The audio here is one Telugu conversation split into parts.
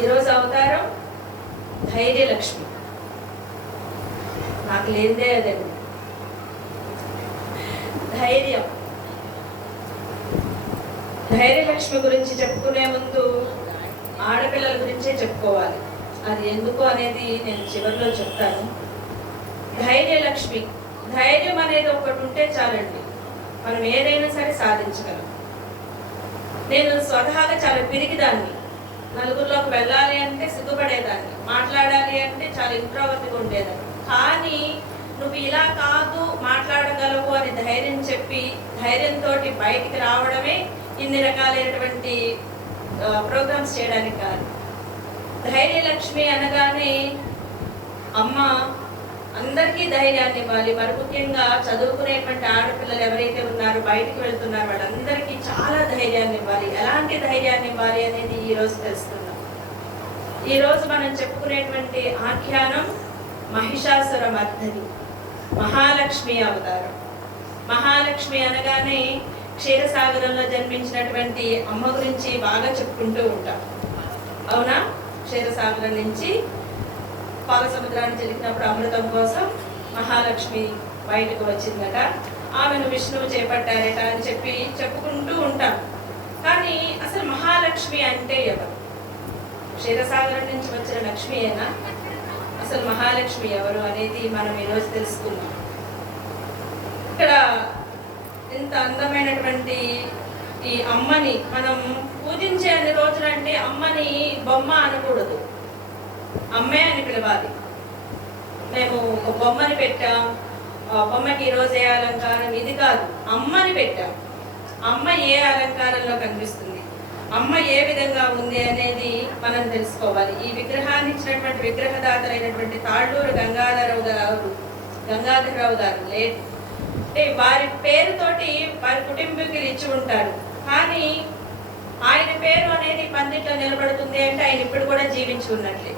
ఈరోజు అవతారం ధైర్యలక్ష్మి. నాకు లేదే అదండి ధైర్యం. ధైర్యలక్ష్మి గురించి చెప్పుకునే ముందు ఆడపిల్లల గురించే చెప్పుకోవాలి. అది ఎందుకు అనేది నేను చివరిలో చెప్తాను. ధైర్యలక్ష్మి, ధైర్యం అనేది ఒకటి ఉంటే చాలండి, మనం ఏదైనా సరే సాధించగలం. నేను స్వతహాగా చాలా పిరికిదాన్ని. నలుగురిలోకి వెళ్ళాలి అంటే సిగ్గుపడేదాన్ని, మాట్లాడాలి అంటే చాలా ఇంట్రోవర్ట్గా ఉండేదాన్ని. కానీ నువ్వు ఇలా కాదు, మాట్లాడగలవు అని ధైర్యం చెప్పి ధైర్యంతో బయటికి రావడమే ఇన్ని రకాలైనటువంటి ప్రోగ్రామ్స్ చేయడానికి కాదు. ధైర్యలక్ష్మి అనగానే అమ్మ అందరికీ ధైర్యాన్ని ఇవ్వాలి. మరి ముఖ్యంగా చదువుకునేటువంటి ఆడపిల్లలు ఎవరైతే ఉన్నారో, బయటికి వెళ్తున్నారు, వాళ్ళందరికీ చాలా ధైర్యాన్ని ఇవ్వాలి. ఎలాంటి ధైర్యాన్ని ఇవ్వాలి అనేది ఈరోజు తెలుసుకుందాం. ఈరోజు మనం చెప్పుకునేటువంటి ఆఖ్యానం మహిషాసుర మర్దిని, మహాలక్ష్మి అవతారం. మహాలక్ష్మి అనగానే క్షీరసాగరంలో జన్మించినటువంటి అమ్మ గురించి బాగా చెప్పుకుంటూ ఉంటాం, అవునా? క్షీరసాగరం నుంచి పాల సముద్రాన్ని చిలికినప్పుడు అమృతం కోసం మహాలక్ష్మి బయటకు వచ్చిందట. ఆమెను విష్ణువు చేపట్టారట అని చెప్పి చెప్పుకుంటూ ఉంటాం. కానీ అసలు మహాలక్ష్మి అంటే ఎవరు? క్షీరసాగరం నుంచి వచ్చిన లక్ష్మియేనా? అసలు మహాలక్ష్మి ఎవరు అనేది మనం ఈరోజు తెలుసుకుందాం. ఇక్కడ ఇంత అందమైనటువంటి ఈ అమ్మని మనం పూజించే అన్ని రోజులంటే అమ్మని బొమ్మ అనకూడదు, అమ్మే అని పిలవాలి. మేము ఒక బొమ్మని పెట్టాం, బొమ్మకి ఈరోజు ఏ అలంకారం, ఇది కాదు, అమ్మని పెట్టాం. అమ్మ ఏ అలంకారంలో కనిపిస్తుంది, అమ్మ ఏ విధంగా ఉంది అనేది మనం తెలుసుకోవాలి. ఈ విగ్రహాన్ని ఇచ్చినటువంటి విగ్రహదాతలైనటువంటి తాళ్ళూరు గంగాధరరావు గారు లేట్ అంటే వారి పేరుతోటి వారి కుటుంబీకులు ఇచ్చి ఉంటారు. కానీ ఆయన పేరు అనేది పందిట్లో నిలబడుతుంది అంటే ఆయన ఇప్పుడు కూడా జీవించి ఉన్నట్లే.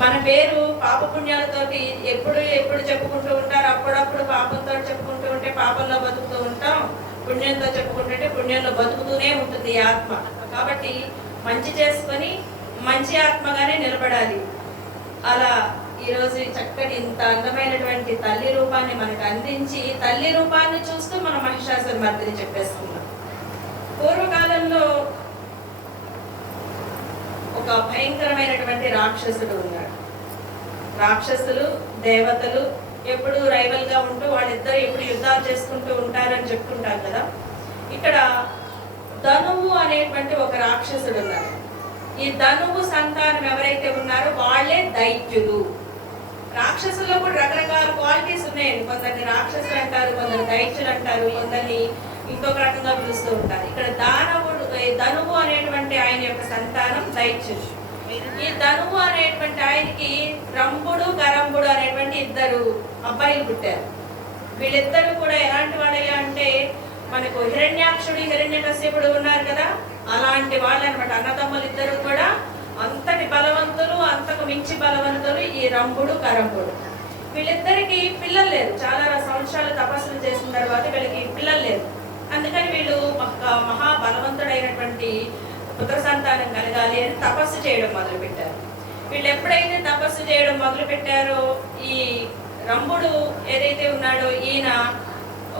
మన పేరు పాపపుణ్యాలతోటి ఎప్పుడు చెప్పుకుంటూ ఉంటారు. అప్పుడప్పుడు పాపంతో చెప్పుకుంటూ ఉంటే పాపంలో బతుకుతూ ఉంటాం, పుణ్యంతో చెప్పుకుంటుంటే పుణ్యంలో బతుకుతూనే ఉంటుంది ఈ ఆత్మ. కాబట్టి మంచి చేసుకొని మంచి ఆత్మగానే నిలబడాలి. అలా ఈరోజు చక్కటి ఇంత అందమైనటువంటి తల్లి రూపాన్ని మనకు అందించి, తల్లి రూపాన్ని చూస్తూ మనం మహిషాసుర మర్దిని చెప్పేసుకున్నాం. పూర్వకాలంలో ఒక భయంకరమైనటువంటి రాక్షసుడు ఉన్నాడు. రాక్షసులు దేవతలు ఎప్పుడు రైవల్ గా ఉంటూ వాళ్ళిద్దరు ఎప్పుడు యుద్ధాలు చేసుకుంటూ ఉంటారని చెప్పుకుంటారు కదా. ఇక్కడ ధనువు అనేటువంటి ఒక రాక్షసుడు ఉన్నారు. ఈ ధనువు సంతానం ఎవరైతే ఉన్నారో వాళ్ళే దైత్యులు. రాక్షసుల్లో కూడా రకరకాల క్వాలిటీస్ ఉన్నాయండి. కొందరిని రాక్షసులు అంటారు, కొందరు దైత్యులు అంటారు, కొందరిని ఇంకొక రకంగా పిలుస్తూ ఉంటారు. ఇక్కడ ధనువు అనేటువంటి ఆయన యొక్క సంతానం దైత్యులు. ఈ ధనువు అనేటువంటి ఆయనకి రంభుడు కరంభుడు అనేటువంటి ఇద్దరు అబ్బాయిలు పుట్టారు. వీళ్ళిద్దరూ కూడా ఎలాంటి వాళ్ళయ్యా అంటే మనకు హిరణ్యాక్షుడు హిరణ్యకశ్యపుడు ఉన్నారు కదా, అలాంటి వాళ్ళు అనమాట. అన్నదమ్ములు ఇద్దరు కూడా అంతటి బలవంతులు, అంతకు మించి బలవంతులు ఈ రంభుడు కరంభుడు. వీళ్ళిద్దరికి పిల్లలు లేరు. చాలా సంవత్సరాలు తపస్సులు చేసిన తర్వాత వీళ్ళకి పిల్లలు లేరు. అందుకని వీళ్ళు మహాబలవంతుడైనటువంటి పుత్ర సంతానం కలగాలి అని తపస్సు చేయడం మొదలుపెట్టారు. వీళ్ళు ఎప్పుడైతే తపస్సు చేయడం మొదలు పెట్టారో ఈ రంభుడు ఏదైతే ఉన్నాడో ఈయన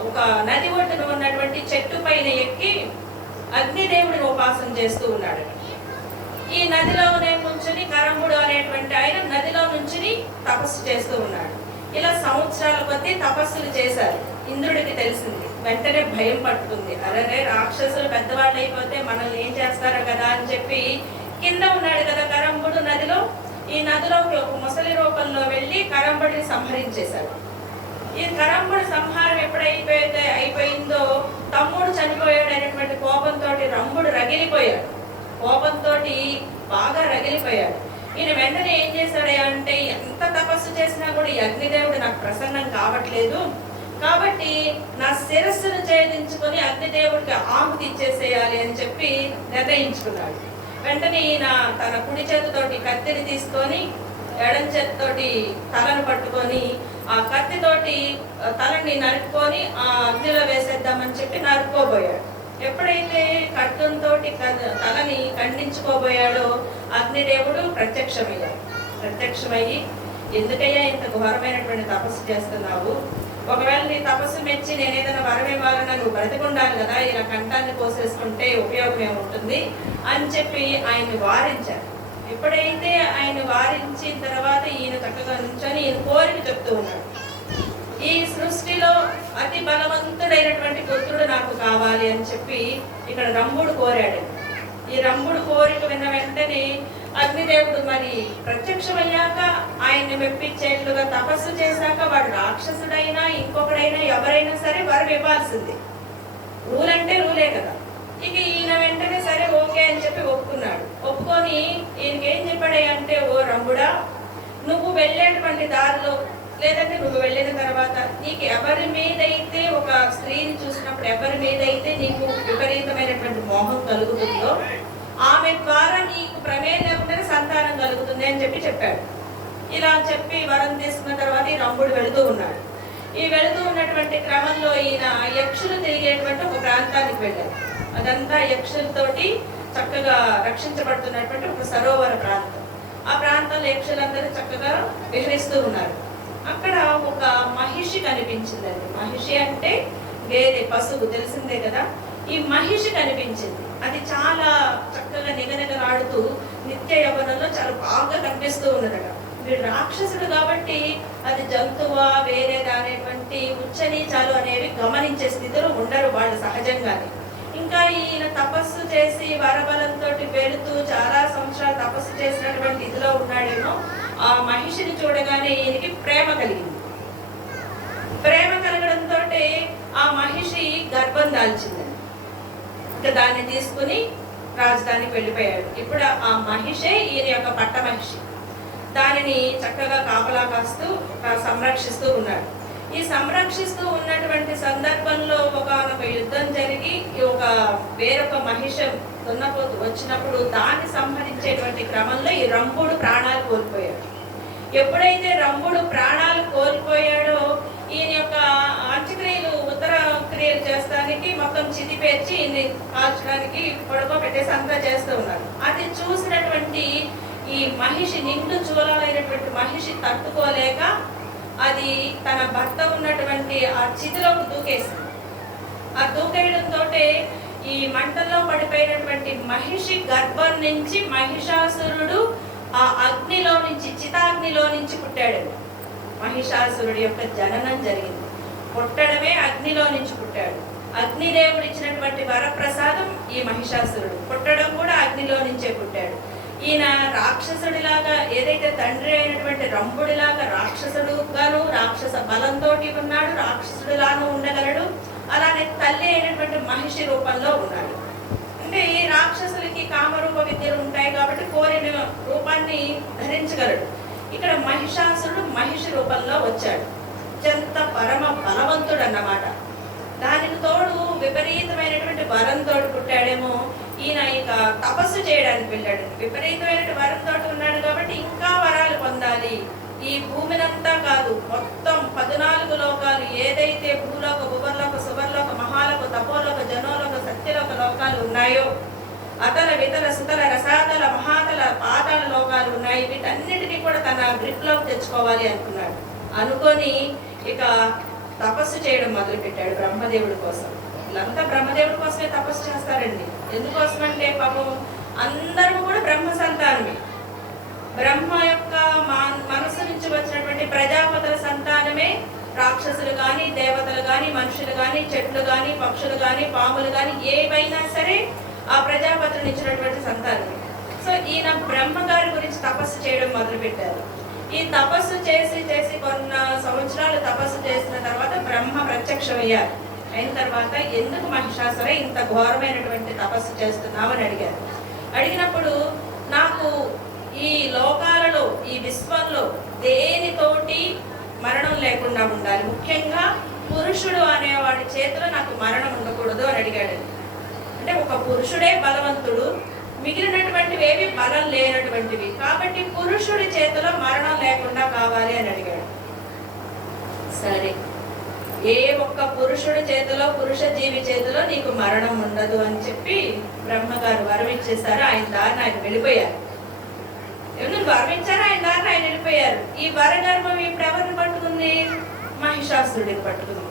ఒక నది ఒడ్డున ఉన్నటువంటి చెట్టు పైన ఎక్కి అగ్నిదేవుడిని ఉపాసన చేస్తూ ఉన్నాడు. ఈ నదిలోనే నుంచుని కరంభుడు అనేటువంటి ఆయన నదిలో నుంచుని తపస్సు చేస్తూ ఉన్నాడు. ఇలా సంవత్సరాల కొద్దీ తపస్సులు చేశారు. ఇంద్రుడికి తెలిసింది, వెంటనే భయం పట్టుకుంది. అలాగే రాక్షసులు పెద్దవాళ్ళు అయిపోతే మనల్ని ఏం చేస్తారో కదా అని చెప్పి కింద ఉన్నాడు కదా కరంభుడు నదిలో, ఈ నదిలోకి ఒక ముసలి రూపంలో వెళ్ళి కరంభుడిని సంహరించేశాడు. ఈ కరంభుడి సంహారం ఎప్పుడైతే అయిపోయిందో తమ్ముడు చనిపోయాడు అనేటువంటి కోపంతో రంభుడు రగిలిపోయాడు. కోపంతో బాగా రగిలిపోయాడు. ఈయన వెంటనే ఏం చేశాడు అంటే, ఎంత తపస్సు చేసినా కూడా ఈ అగ్నిదేవుడు నాకు ప్రసన్నం కావట్లేదు, కాబట్టి నా శిరస్సును ఛేదించుకొని అగ్నిదేవుడికి ఆహుతి ఇచ్చేసేయాలి అని చెప్పి నిర్ణయించుకున్నాడు. వెంటనే ఈయన తన కుడి చేతితోటి కత్తిని తీసుకొని ఎడం చేతితోటి తలను పట్టుకొని ఆ కత్తితోటి తలని నరుక్కొని ఆ అగ్నిలో వేసేద్దామని చెప్పి నరుక్కోబోయాడు. ఎప్పుడైతే ఖడ్గంతో తలని ఖండించుకోబోయాడో అగ్నిదేవుడు ప్రత్యక్షమయ్యి ఎందుకయ్యా ఇంత ఘోరమైనటువంటి తపస్సు చేస్తున్నావు, ఒకవేళ నీ తపస్సు మెచ్చి నేను ఏదైనా వరం ఇవ్వాలన్నా నువ్వు బ్రతికుండాలి కదా, ఇలా కంఠాన్ని కోసేసుకుంటే ఉపయోగం ఏముంటుంది అని చెప్పి ఆయన్ని వారించారు. ఎప్పుడైతే ఆయన వారించిన తర్వాత ఈయన చక్కగా నుంచొని ఈయన కోరిక చెప్తూ ఉన్నాడు, ఈ సృష్టిలో అతి బలవంతుడైనటువంటి పుత్రుడు నాకు కావాలి అని చెప్పి ఇక్కడ రంభుడు కోరాడు. ఈ రంభుడు కోరిక విన్న వెంటనే అగ్నిదేవుడు మరి ప్రత్యక్షమయ్యాక ఆయన్ని మెప్పించేట్లుగా తపస్సు చేశాక వాడు రాక్షసుడైనా ఇంకొకడైనా ఎవరైనా సరే వరం ఇవ్వాల్సింది. రూల్ అంటే రూలే కదా. ఇక ఈయన వెంటనే సరే ఓకే అని చెప్పి ఒప్పుకున్నాడు. ఒప్పుకొని ఈయనకేం చెప్పాడు అంటే, ఓ రంభుడా, నువ్వు వెళ్ళేటువంటి దారిలో లేదంటే నువ్వు వెళ్ళిన తర్వాత నీకు ఎవరి మీదైతే ఒక స్త్రీని చూసినప్పుడు ఎవరి మీదైతే నీకు విపరీతమైనటువంటి మోహం కలుగుతుందో ఆమె ద్వారా నీకు ప్రమేయం లేకుండా సంతానం కలుగుతుంది అని చెప్పాడు. ఇలా చెప్పి వరం తీసుకున్న తర్వాత ఈ రంభుడు వెళుతూ ఉన్నాడు. ఈ వెళుతూ ఉన్నటువంటి క్రమంలో ఈయన యక్షులు తిరిగేటువంటి ఒక ప్రాంతానికి వెళ్ళారు. అదంతా యక్షులతోటి చక్కగా రక్షించబడుతున్నటువంటి ఒక సరోవర ప్రాంతం. ఆ ప్రాంతంలో యక్షులందరూ చక్కగా విహరిస్తూ ఉన్నారు. అక్కడ ఒక మహిషి కనిపించిందండి. మహిషి అంటే వేరే పశువు, తెలిసిందే కదా. ఈ మహిషి కనిపించింది. అది చాలా చక్కగా నిగనిగలాడుతూ నిత్య యవ్వనంలో చాలా బాగా కనిపిస్తూ ఉన్నదట. వీడు రాక్షసుడు కాబట్టి అది జంతువా వేరేదా అనేటువంటి ఉచ్చనీచాలు అనేవి గమనించే స్థితిలో ఉండరు వాళ్ళు సహజంగానే. ఇంకా ఈయన తపస్సు చేసి వరబలంతో వెళుతూ చాలా సంవత్సరాలు తపస్సు చేసినటువంటి ఇదిలో ఉన్నాడేమో. ఆ మహిషిని చూడగానే ఈయనకి ప్రేమ కలిగింది. ప్రేమ కలగడంతో ఆ మహిషి గర్భం దాల్చింది. ఇంకా దాన్ని తీసుకుని రాజధానికి వెళ్ళిపోయాడు. ఇప్పుడు ఆ మహిషే ఈయన యొక్క పట్ట మహిషి. దానిని చక్కగా కాపలా కాస్తూ సంరక్షిస్తూ ఉన్నాడు. ఈ సంరక్షిస్తూ ఉన్నటువంటి సందర్భంలో ఒకనొక యుద్ధం జరిగి వేరొక మహిషం దున్నపోతు వచ్చినప్పుడు దాన్ని సంహరించేటువంటి క్రమంలో ఈ రంభుడు ప్రాణాలు కోల్పోయాడు. ఎప్పుడైతే రంభుడు ప్రాణాలు కోల్పోయాడో ఈయన యొక్క అంత్యక్రియలు ఉత్తర క్రియలు చేస్తానికి మొత్తం చితిపేర్చి ఈయన్ని కాల్చడానికి పడుకోబెట్టేసి అంతా చేస్తూ ఉన్నారు. అది చూసినటువంటి ఈ మహిషి, నిండు చూలైనటువంటి మహిషి తట్టుకోలేక అది తన భర్త ఉన్నటువంటి ఆ చితిలోకి దూకేసింది. ఆ దూకేయడంతో ఈ మంటల్లో పడిపోయినటువంటి మహిషి గర్భం నుంచి మహిషాసురుడు ఆ అగ్నిలో నుంచి, చితాగ్నిలో నుంచి పుట్టాడు. మహిషాసురుడి యొక్క జననం జరిగింది. పుట్టడమే అగ్నిలో నుంచి పుట్టాడు. అగ్నిదేవుడు ఇచ్చినటువంటి వరప్రసాదం ఈ మహిషాసురుడు. పుట్టడం కూడా అగ్నిలో నుంచే పుట్టాడు. ఈయన రాక్షసుడిలాగా, ఏదైతే తండ్రి అయినటువంటి రంభుడిలాగా రాక్షసుడుగాను రాక్షస బలంతో ఉన్నాడు, రాక్షసుడిలాను ఉండగలడు. అలానే తల్లి అయినటువంటి మహిషి రూపంలో ఉన్నాడు. అంటే ఈ రాక్షసులకి కామరూప విద్యలు ఉంటాయి కాబట్టి కోరిన రూపాన్ని ధరించగలడు. ఇక్కడ మహిషాసురుడు మహిషి రూపంలో వచ్చాడు. అత్యంత పరమ బలవంతుడు అన్నమాట. దానికి తోడు విపరీతమైనటువంటి వరంతో పుట్టాడేమో. ఈయన ఇక తపస్సు చేయడానికి వెళ్ళాడు. విపరీతమైన వరంతో ఉన్నాడు కాబట్టి ఇంకా వరాలు పొందాలి. ఈ భూమినంతా కాదు, మొత్తం 14 లోకాలు, ఏదైతే భూలోక, భువర్లోక, సువర్లోక, మహాలోక, తపోలోక, జనోలోక, సత్యలోక లోకాలు ఉన్నాయో, అతల వితల సుతల రసాతల మహాతల పాతాళ లోకాలు ఉన్నాయి. వీటన్నిటినీ కూడా తన గ్రిప్లోకి తెచ్చుకోవాలి అనుకున్నాడు. అనుకొని ఇక తపస్సు చేయడం మొదలుపెట్టాడు బ్రహ్మదేవుడి కోసం. వీళ్ళంతా బ్రహ్మదేవుడి కోసమే తపస్సు చేస్తారండి. ఎందుకోసం అంటే పాపం అందరూ కూడా బ్రహ్మ సంతానమే. బ్రహ్మ యొక్క మనసు నుంచి వచ్చినటువంటి ప్రజాపతుల సంతానమే రాక్షసులు కానీ, దేవతలు కానీ, మనుషులు కానీ, చెట్లు కానీ, పక్షులు కానీ, పాములు కానీ, ఏవైనా సరే ఆ ప్రజాపతులు ఇచ్చినటువంటి సంతానమే. సో ఈయన బ్రహ్మగారి గురించి తపస్సు చేయడం మొదలుపెట్టారు. ఈ తపస్సు చేసి చేసి కొన్న సంవత్సరాలు తపస్సు చేసిన తర్వాత బ్రహ్మ ప్రత్యక్షమయ్యారు. అయిన తర్వాత ఎందుకు మహిషాసుర ఇంత ఘోరమైనటువంటి తపస్సు చేస్తున్నామని అడిగారు. అడిగినప్పుడు నాకు ఈ లోకాలలో, ఈ విశ్వంలో దేనితోటి మరణం లేకుండా ఉండాలి, ముఖ్యంగా పురుషుడు అనేవాడి చేతిలో నాకు మరణం ఉండకూడదు అని అడిగాడు. అంటే ఒక పురుషుడే బలవంతుడు, మిగిలినటువంటివి ఏవి బలం లేనటువంటివి, కాబట్టి పురుషుడి చేతిలో మరణం లేకుండా కావాలి అని అడిగాడు. సరే, ఏ ఒక్క పురుషుడి చేతిలో, పురుష జీవి చేతిలో నీకు మరణం ఉండదు అని చెప్పి బ్రహ్మగారు వరం ఇచ్చేశారు. ఆయన దారిని ఆయన వెళ్ళిపోయారు. ఏమన్నా వరం ఇచ్చారు, ఆయన దారిని ఆయన వెళ్ళిపోయారు. ఈ వరగర్భం ఇప్పుడు ఎవరిని పట్టుకుంది? మహిషాసురుడిని పట్టుకుంది.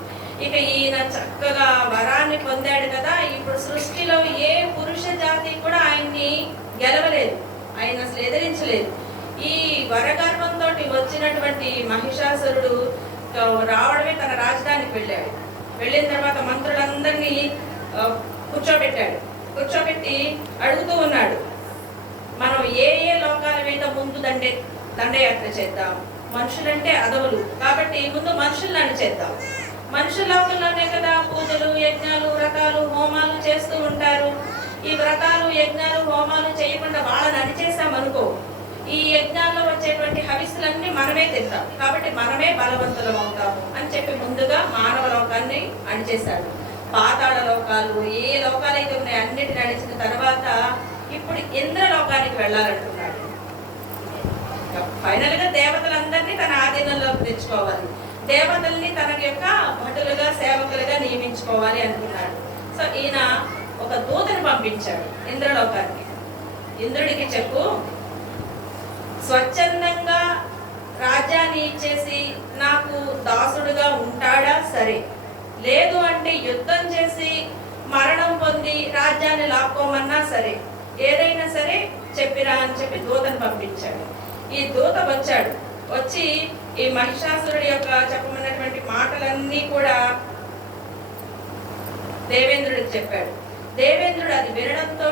ఇక ఈయన చక్కగా వరాన్ని పొందాడు కదా. ఇప్పుడు సృష్టిలో ఏ పురుష జాతి కూడా ఆయన్ని గెలవలేదు, ఆయన అసలు ఎదిరించలేదు. ఈ వరగర్భంతో వచ్చినటువంటి మహిషాసురుడు రావడమే తన రాజధానికి వెళ్ళాడు. వెళ్ళిన తర్వాత మంత్రులందరినీ కూర్చోబెట్టి అడుగుతూ ఉన్నాడు, మనం ఏ ఏ లోకాల మీద ముందు దండయాత్ర చేద్దాం. మనుషులంటే అదవులు కాబట్టి ముందు మనుషులను అణిచేద్దాం. మనుషుల లోకంలోనే కదా పూజలు, యజ్ఞాలు, వ్రతాలు, హోమాలు చేస్తూ ఉంటారు. ఈ వ్రతాలు, యజ్ఞాలు, హోమాలు చేయకుండా వాళ్ళని అణిచేసామనుకో, ఈ యజ్ఞాల్లో వచ్చేటువంటి హవిస్సులన్నీ మనమే తింటాం. కాబట్టి మనమే బలవంతులం అవుతాము అని చెప్పి ముందుగా మానవ లోకాన్ని అణిచేశాడు. పాతాళ లోకాలు, ఏ లోకాలైతే ఉన్నాయో అన్నిటిని అణిచిన తర్వాత ఇప్పుడు ఇంద్రలోకానికి వెళ్ళాలంటున్నాడు. ఫైనల్ గా దేవతలందరినీ తన ఆధీనంలోకి తెచ్చుకోవాలి, దేవతల్ని తన యొక్క భటులుగా, సేవకులుగా నియమించుకోవాలి అనుకున్నాడు. సో ఈయన ఒక దూతను పంపించాడు ఇంద్రలోకానికి. ఇంద్రుడికి చెప్పు, స్వచ్ఛందంగా రాజ్యాన్ని ఇచ్చేసి నాకు దాసుడుగా ఉంటాడా సరే, లేదు అంటే యుద్ధం చేసి మరణం పొంది రాజ్యాన్ని లాక్కోమన్నా సరే, ఏదైనా సరే చెప్పిరా అని చెప్పి దూతను పంపించాడు. ఈ దూత వచ్చి ఈ మహిషాసురుడి యొక్క చెప్పమన్నటువంటి మాటలన్నీ కూడా దేవేంద్రుడికి చెప్పాడు. దేవేంద్రుడు అది వినడంతో,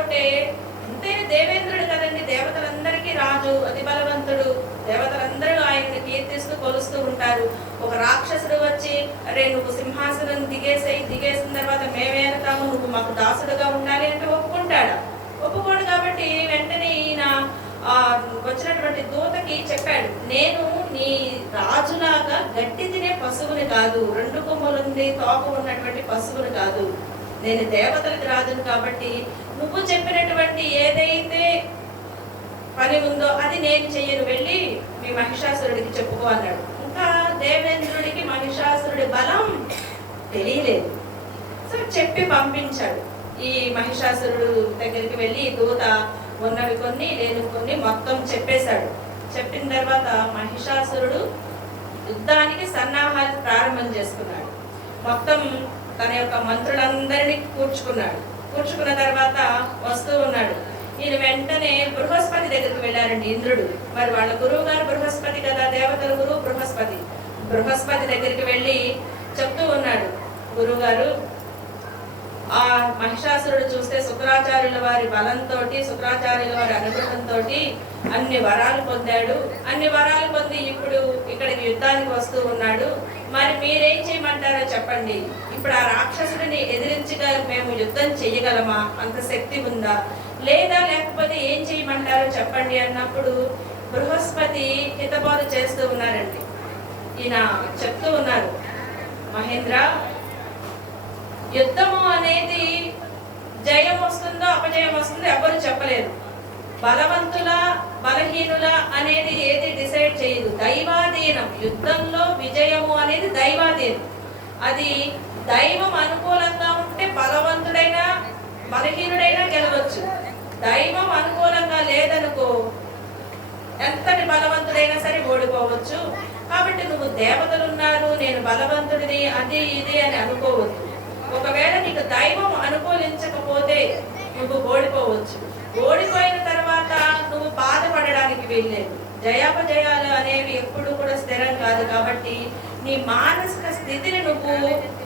అంతే దేవేంద్రుడు కదండి, దేవతలందరికీ రాజు, అతి బలవంతుడు, దేవతలందరూ ఆయన్ని కీర్తిస్తూ కొలుస్తూ ఉంటారు. ఒక రాక్షసుడు వచ్చి, అరే నువ్వు సింహాసనం దిగేసిన తర్వాత మేమేరుతాము, నువ్వు మాకు దాసుడుగా ఉండాలి అంటే ఒప్పుకుంటాడా? ఒప్పుకోడు. కాబట్టి వెంటనే ఈయన వచ్చినటువంటి దూతకి చెప్పాడు, నేను నీ రాజులాగా గట్టి తినే పశువుని కాదు, 2 కొమ్ములుండి తోక ఉన్నటువంటి పశువుని కాదు, నేను దేవతలకు రాజును. కాబట్టి నువ్వు చెప్పినటువంటి ఏదైతే పని ఉందో అది నేను చెయ్యను, వెళ్ళి మీ మహిషాసురుడికి చెప్పుకో అన్నాడు. ఇంకా దేవేంద్రుడికి మహిషాసురుడి బలం తెలియలేదు. సో చెప్పి పంపించాడు. ఈ మహిషాసురుడు దగ్గరికి వెళ్ళి దూత ఉన్నవి కొన్ని, లేని కొన్ని మొత్తం చెప్పేశాడు. చెప్పిన తర్వాత మహిషాసురుడు యుద్ధానికి సన్నాహాలు ప్రారంభం చేసుకున్నాడు. మొత్తం తన యొక్క మంత్రులందరినీ కూర్చుకున్న తర్వాత వస్తూ ఉన్నాడు. ఈయన వెంటనే బృహస్పతి దగ్గరికి వెళ్ళారండి ఇంద్రుడు. మరి వాళ్ళ గురువు గారు బృహస్పతి కదా, దేవతల గురువు బృహస్పతి. బృహస్పతి దగ్గరికి వెళ్ళి చెప్తూ ఉన్నాడు, గురువు గారు, ఆ మహిషాసురుడు చూస్తే శుక్రాచార్యుల వారి బలంతో, శుక్రాచార్యుల వారి అనుగ్రహంతో అన్ని వరాలు పొందాడు. అన్ని వరాలు పొంది ఇప్పుడు ఇక్కడికి యుద్ధానికి వస్తూ ఉన్నాడు. మరి మీరేం చేయమంటారో చెప్పండి. ఇప్పుడు ఆ రాక్షసుడిని ఎదిరించగా మేము యుద్ధం చెయ్యగలమా? అంత శక్తి ఉందా? లేకపోతే ఏం చేయమంటారో చెప్పండి అన్నప్పుడు బృహస్పతి హితబోధ చేస్తూ ఉన్నారండి. ఈయన చెప్తూ ఉన్నారు, మహేంద్ర, యుద్ధము అనేది జయం వస్తుందో అపజయం వస్తుందో ఎవరు చెప్పలేరు. బలవంతుల బలహీనుల అనేది ఏది డిసైడ్ చేయదు, దైవాధీనం. యుద్ధంలో విజయము అనేది దైవాధీనం. అది దైవం అనుకూలంగా ఉంటే బలవంతుడైనా బలహీనుడైనా గెలవచ్చు. దైవం అనుకూలంగా లేదనుకో, ఎంతటి బలవంతుడైనా సరే ఓడిపోవచ్చు. కాబట్టి నువ్వు దేవతలు ఉన్నారు, నేను బలవంతుడిని, అది ఇది అని అనుకోవద్దు. ఒకవేళ నీకు దైవం అనుకూలించకపోతే నువ్వు ఓడిపోవచ్చు. ఓడిపోయిన తర్వాత నువ్వు బాధపడడానికి వీల్లేదు. జయాపజయాలు అనేవి ఎప్పుడు కూడా స్థిరం కాదు. కాబట్టి నీ మానసిక స్థితిని నువ్వు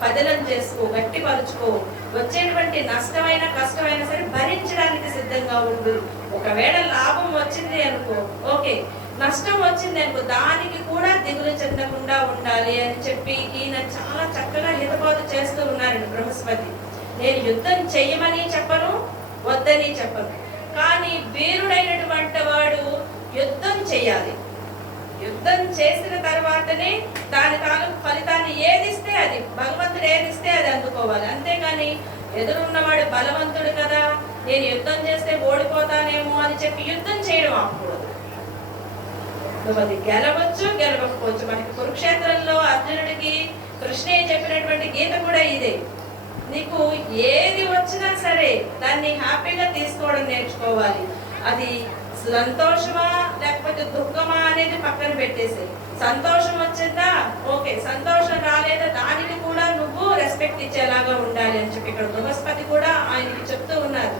పదిలం చేసుకో, గట్టిపరుచుకో. వచ్చేటువంటి నష్టమైన కష్టమైనా సరే భరించడానికి సిద్ధంగా ఉండు. ఒకవేళ లాభం వచ్చింది అనుకో, ఓకే, నష్టం వచ్చింది అనుకో, దానికి కూడా దిగులు చెందకుండా ఉండాలి అని చెప్పి ఈయన చాలా చక్కగా హితబోధ చేస్తూ ఉన్నారండి బృహస్పతి. నేను యుద్ధం చెయ్యమని చెప్పను, వద్దని చెప్పను, కానీ వీరుడైనటువంటి వాడు యుద్ధం చేయాలి. యుద్ధం చేసిన తర్వాతనే దాని తాలూకు ఫలితాన్ని ఏదిస్తే అది, భగవంతుడు ఏదిస్తే అది అందుకోవాలి. అంతేగాని ఎదురున్నవాడు బలవంతుడు కదా, నేను యుద్ధం చేస్తే ఓడిపోతానేమో అని చెప్పి యుద్ధం చేయడం ఆపకూడదు. అది గెలవచ్చు, గెలవకపోవచ్చు. మనకి కురుక్షేత్రంలో అర్జునుడికి కృష్ణయ్య చెప్పినటువంటి గీత కూడా ఇదే. నీకు ఏది వచ్చినా సరే దాన్ని హ్యాపీగా తీసుకోవడం నేర్చుకోవాలి. అది సంతోషమా లేకపోతే దుఃఖమా అనేది పక్కన పెట్టేసి, సంతోషం వచ్చిందా ఓకే, సంతోషం రాలేదా దానికి కూడా నువ్వు రెస్పెక్ట్ ఇచ్చేలాగా ఉండాలి అని చెప్పి ఇక్కడ బృహస్పతి కూడా ఆయనకి చెప్తూ ఉన్నారు.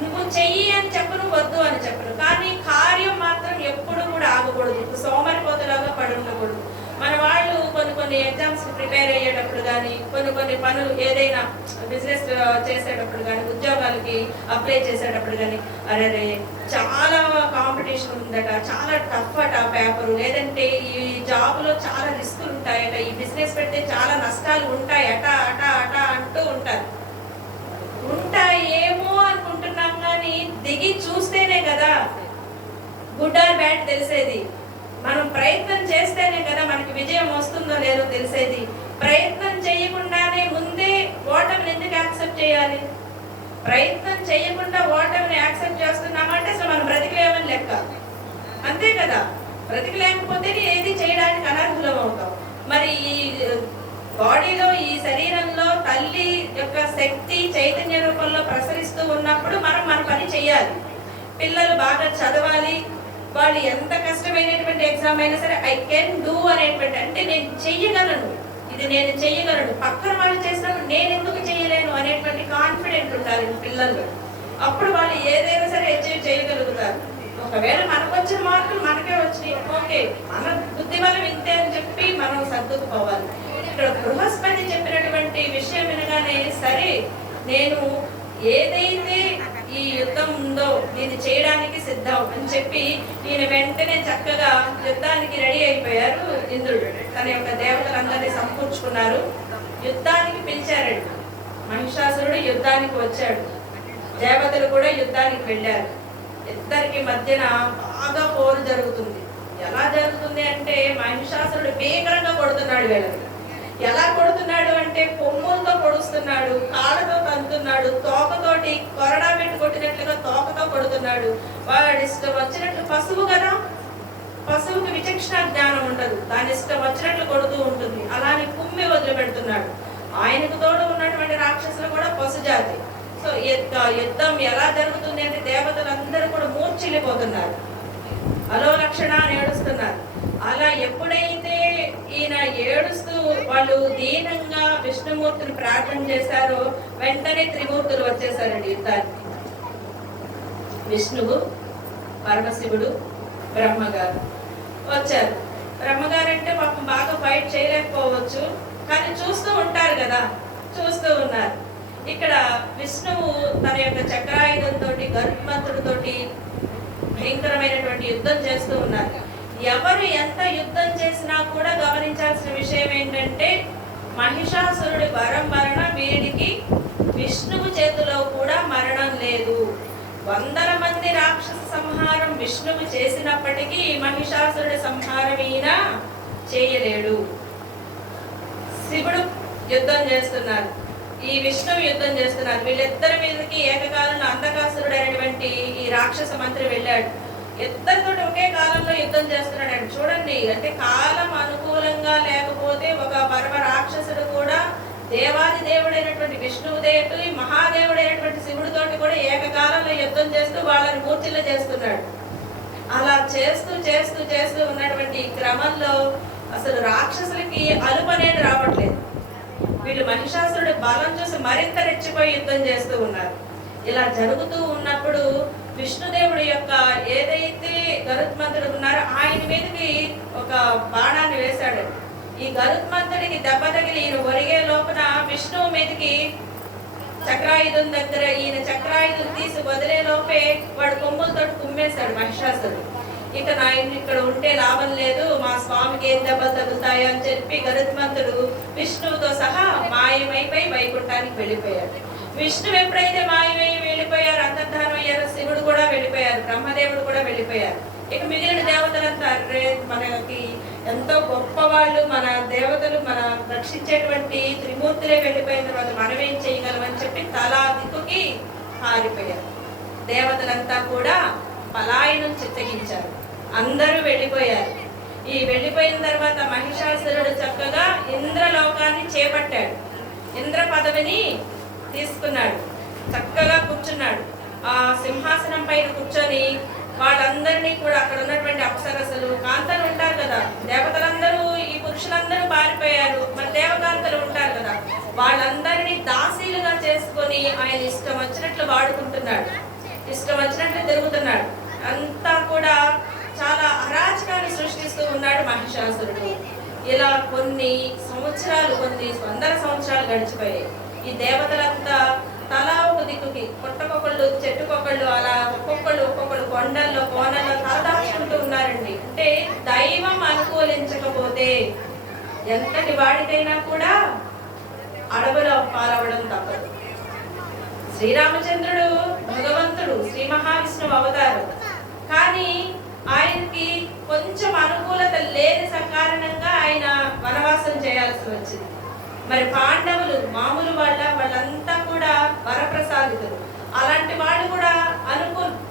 నువ్వు చెయ్యి అని చెప్పను, వద్దు అని చెప్పను, కానీ కార్యం మాత్రం ఎప్పుడు కూడా ఆగకూడదు. సోమరిపోతలాగా పడి ఉండకూడదు. మన వాళ్ళు కొన్ని ఎగ్జామ్స్ ప్రిపేర్ అయ్యేటప్పుడు కానీ, కొన్ని పనులు ఏదైనా బిజినెస్ చేసేటప్పుడు కానీ, ఉద్యోగాలకి అప్లై చేసేటప్పుడు కానీ, అరే చాలా కాంపిటీషన్ ఉందట, చాలా టఫ్ అట పేపరు, లేదంటే ఈ జాబ్లో చాలా రిస్కులు ఉంటాయట, ఈ బిజినెస్ పెడితే చాలా నష్టాలు ఉంటాయి అట అట అట అంటూ ఉంటారు. ఉంటాయేమో అనుకుంటున్నాం కానీ దిగి చూస్తేనే కదా గుడ్ ఆర్ బ్యాడ్ తెలిసేది. మనం ప్రయత్నం చేస్తేనే కదా మనకి విజయం వస్తుందో లేదో తెలిసేది. ప్రయత్నం చేయకుండానే ముందే ఓటమిని ఎందుకు యాక్సెప్ట్ చేయాలి? ప్రయత్నం చేయకుండా ఓటమిని యాక్సెప్ట్ చేస్తున్నామంటే అసలు మనం బ్రతికలేమని లెక్క, అంతే కదా. బ్రతికలేకపోతే ఏది చేయడానికి అనర్హులం అవుతాం. మరి ఈ బాడీలో, ఈ శరీరంలో తల్లి యొక్క శక్తి చైతన్య రూపంలో ప్రసరిస్తూ ఉన్నప్పుడు మనం మన పని చేయాలి. పిల్లలు బాగా చదవాలి, వాళ్ళు ఎంత కష్టమైనటువంటి ఎగ్జామ్ అయినా సరే ఐ కెన్ డూ అనేటువంటి, అంటే నేను చెయ్యగలను, ఇది నేను చెయ్యగలను, పక్కన వాళ్ళు చేసినప్పుడు నేను ఎందుకు చేయలేను అనేటువంటి కాన్ఫిడెంట్ ఉండాలి పిల్లలు. అప్పుడు వాళ్ళు ఏదైనా సరే అచీవ్ చేయగలుగుతారు. ఒకవేళ మనకు వచ్చిన మార్కులు మనకే వచ్చినాయి, ఓకే, మన బుద్ధి బలం ఇంతే అని చెప్పి మనం సర్దుకుపోవాలి. ఇక్కడ బృహస్పతి చెప్పినటువంటి విషయం వినగానే సరే నేను ఏదైతే ఈ యుద్ధం ఉందో దీన్ని చేయడానికి సిద్ధం అని చెప్పి ఈయన వెంటనే చక్కగా యుద్ధానికి రెడీ అయిపోయారు. ఇంద్రుడు తన యొక్క దేవతలందరినీ సమకూర్చుకున్నారు, యుద్ధానికి పిలిచారండి. మహిషాసురుడు యుద్ధానికి వచ్చాడు, దేవతలు కూడా యుద్ధానికి వెళ్ళారు. ఇద్దరికి మధ్యన బాగా పోరు జరుగుతుంది. ఎలా జరుగుతుంది అంటే మహిషాసురుడు భీకరంగా కొడుతున్నాడు వీళ్ళని. ఎలా కొడుతున్నాడు అంటే కొమ్ములతో పొడుస్తున్నాడు, కాళ్ళతో తంతున్నాడు, తోకతోటి కొరడా పెట్టి కొట్టినట్లుగా తోకతో కొడుతున్నాడు. వాడు ఇష్టం వచ్చినట్లు, పశువు కదా, పశువుకి విచక్షణ జ్ఞానం ఉండదు, దాని ఇష్టం వచ్చినట్లు కొడుతూ ఉంటుంది. అలానే కుమ్మి వదిలిపెడుతున్నాడు. ఆయనకు తోడు ఉన్నటువంటి రాక్షసులు కూడా పశుజాతి. సో యుద్ధం ఎలా జరుగుతుంది అంటే దేవతలందరూ కూడా మూర్ఛిల్లిపోతున్నారు, అలో లక్షణ అని ఏడుస్తున్నారు. అలా ఎప్పుడైతే ఈయన ఏడుస్తూ వాళ్ళు దీనంగా విష్ణుమూర్తిని ప్రార్థన చేశారో వెంటనే త్రిమూర్తులు వచ్చేసారండి యుద్ధానికి. విష్ణువు, పరమశివుడు, బ్రహ్మగారు వచ్చారు. బ్రహ్మగారు అంటే పాపం బాగా ఫైట్ చేయలేకపోవచ్చు, కానీ చూస్తూ ఉంటారు కదా, చూస్తూ ఉన్నారు. ఇక్కడ విష్ణువు తన యొక్క చక్రాయుధంతో గరుత్మంతుడితోటి భయంకరమైనటువంటి యుద్ధం చేస్తూ ఉన్నారు. ఎవరు ఎంత యుద్ధం చేసినా కూడా గమనించాల్సిన విషయం ఏంటంటే మహిషాసురుడి వరం వలన వీడికి విష్ణువు చేతిలో కూడా మరణం లేదు. వందల మంది రాక్షస సంహారం విష్ణువు చేసినప్పటికీ మహిషాసురుడి సంహారం ఈయన చేయలేడు. శివుడు యుద్ధం చేస్తున్నారు, ఈ విష్ణువు యుద్ధం చేస్తున్నారు. వీళ్ళిద్దరి మీదకి ఏకకాలంలో అంధకాసురుడు అనేటువంటి ఈ రాక్షస మంత్రి వెళ్ళాడు. ఇద్దరితో ఒకే కాలంలో యుద్ధం చేస్తున్నాడు అండి. చూడండి, అంటే కాలం అనుకూలంగా లేకపోతే ఒక పరమ రాక్షసుడు కూడా దేవాది దేవుడైనటువంటి విష్ణువుదేవుడు, ఈ మహాదేవుడైనటువంటి శివుడితోటి కూడా ఏకకాలంలో యుద్ధం చేస్తూ వాళ్ళని మూర్ఛిల్ల చేస్తున్నాడు. అలా చేస్తూ చేస్తూ చేస్తూ ఉన్నటువంటి క్రమంలో అసలు రాక్షసులకి అలుపు అనేది రావట్లేదు. వీళ్ళు మహిషాసురుడి బలం చూసి మరింత రెచ్చిపోయి యుద్ధం చేస్తూ ఉన్నారు. ఇలా జరుగుతూ ఉన్నప్పుడు విష్ణుదేవుడి యొక్క ఏదైతే గరుత్మంతుడు ఉన్నారో ఆయన మీదకి ఒక బాణాన్ని వేశాడు. ఈ గరుత్మంతుడికి దెబ్బ తగిలి ఈయన ఒరిగే లోపల విష్ణువు మీదకి చక్రాయుధం దగ్గర ఈయన చక్రాయుధం తీసి వదిలే లోపే వాడు కొమ్ములతో కుమ్మేశాడు మహిషాసురుడు. ఇక నా ఇక్కడ ఉంటే లాభం లేదు, మా స్వామికి ఏం దెబ్బలు తగులుతాయో అని చెప్పి గరుత్మంతుడు విష్ణువుతో సహా మాయమైపోయి వైకుంఠానికి వెళ్ళిపోయాడు. విష్ణువు ఎప్పుడైతే మాయమై వెళ్ళిపోయారు, అంతర్ధానం అయ్యారు, శివుడు కూడా వెళ్ళిపోయారు, బ్రహ్మదేవుడు కూడా వెళ్ళిపోయారు. ఇక మిగిలిన దేవతలంతా మనకి ఎంతో గొప్ప వాళ్ళు, మన దేవతలు, మన రక్షించేటువంటి త్రిమూర్తులే వెళ్ళిపోయిన తర్వాత మనం ఏం చేయగలమని చెప్పి తలా దిక్కుకి పారిపోయారు. దేవతలంతా కూడా పలాయనం చిత్తగించారు, అందరూ వెళ్ళిపోయారు. ఈ వెళ్ళిపోయిన తర్వాత మహిషాసురుడు చక్కగా ఇంద్రలోకాన్ని చేపట్టాడు, ఇంద్ర పదవిని తీసుకున్నాడు, చక్కగా కూర్చున్నాడు. ఆ సింహాసనం పైన కూర్చొని వాళ్ళందరినీ కూడా అక్కడ ఉన్నటువంటి అప్సరసలు కాంతలు ఉంటారు కదా, దేవతలందరూ ఈ పురుషులందరూ పారిపోయారు, మరి దేవకాంతలు ఉంటారు కదా, వాళ్ళందరినీ దాసీలుగా చేసుకొని ఆయన ఇష్టం వచ్చినట్లు వాడుకుంటున్నాడు, ఇష్టం వచ్చినట్లు తిరుగుతున్నాడు. అంతా కూడా చాలా అరాచకాన్ని సృష్టిస్తూ ఉన్నాడు మహిషాసురుడు. ఇలా కొన్ని సంవత్సరాలు, కొన్ని 100 సంవత్సరాలు గడిచిపోయాయి. ఈ దేవతలంతా తలా ఒక దిక్కుకి, పుట్టకొకళ్ళు చెట్టుకొకళ్ళు, అలా ఒక్కొక్కళ్ళు కొండల్లో కోనల్లో తలదాచుకుంటూ ఉన్నారండి. అంటే దైవం అనుకూలించకపోతే ఎంతటి వాడికైనా కూడా అడవులో పాలవడం తప్పదు. శ్రీరామచంద్రుడు భగవంతుడు, శ్రీ మహావిష్ణువు అవతారం, కానీ ఆయనకి కొంచెం అనుకూలత లేని కారణంగా ఆయన వనవాసం చేయాల్సి వచ్చింది. మరి పాండవులు మామూలు వాళ్ళంతా కూడా వరప్రసాదితులు. అలాంటి వాళ్ళు కూడా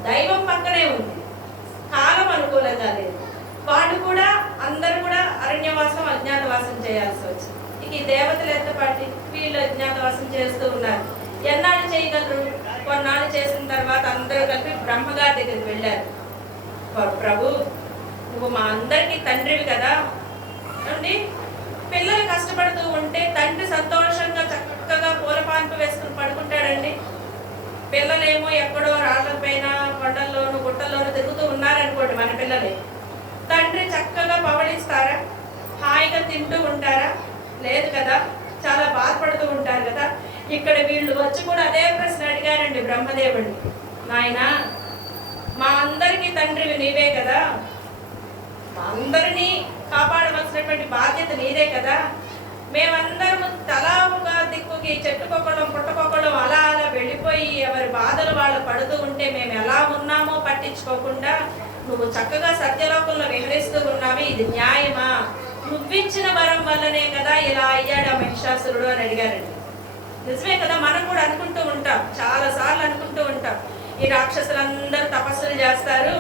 దైవం పక్కనే ఉంది, కాలం అనుకూలంగా లేదు. వాళ్ళు కూడా అందరూ కూడా అరణ్యవాసం అజ్ఞాతవాసం చేయాల్సి వచ్చింది. ఇక ఈ దేవతలు ఎంతపాటి వీళ్ళు అజ్ఞాతవాసం చేస్తూ ఉన్నారు. ఎన్నాళ్ళు చేయగలరు? కొన్నాళ్ళు చేసిన తర్వాత అందరూ కలిపి బ్రహ్మగారి దగ్గరికి వెళ్ళారు. ప్రభు, నువ్వు మా అందరికీ తండ్రివి కదా అండి, పిల్లలు కష్టపడుతూ ఉంటే తండ్రి సంతోషంగా చక్కగా పూలపాన్పు వేసుకుని పడుకుంటాడండి. పిల్లలేమో ఎక్కడో రాళ్ల పైన కొండల్లోనూ గుట్టల్లోనూ తిరుగుతూ ఉన్నారనుకోండి మన పిల్లలే, తండ్రి చక్కగా పవళిస్తారా? హాయిగా తింటూ ఉంటారా? లేదు కదా, చాలా బాధపడుతూ ఉంటారు కదా. ఇక్కడ వీళ్ళు వచ్చి కూడా అదే ప్రశ్న అడిగారండి బ్రహ్మదేవుడిని. నాయనా, మా అందరికీ తండ్రివి నీవే కదా, మా అందరినీ కాపాడవలసినటువంటి బాధ్యత నీదే కదా, మేమందరము తలా ఒక దిక్కుకి చెట్టుకొకళ్ళం పుట్టకొకళ్ళం అలా అలా వెళ్ళిపోయి ఎవరి బాధలు వాళ్ళు పడుతూ ఉంటే మేము ఎలా ఉన్నామో పట్టించుకోకుండా నువ్వు చక్కగా సత్యలోకంలో విహరిస్తూ ఉన్నావి, ఇది న్యాయమా? నువ్విచ్చిన వరం వల్లనే కదా ఇలా అయ్యాడు ఆ మహిషాసురుడు అని అడిగారండి. నిజమే కదా, మనం కూడా అనుకుంటూ ఉంటాం, చాలా సార్లు అనుకుంటూ ఉంటాం. ఈ రాక్షసులందరూ తపస్సులు చేస్తారు,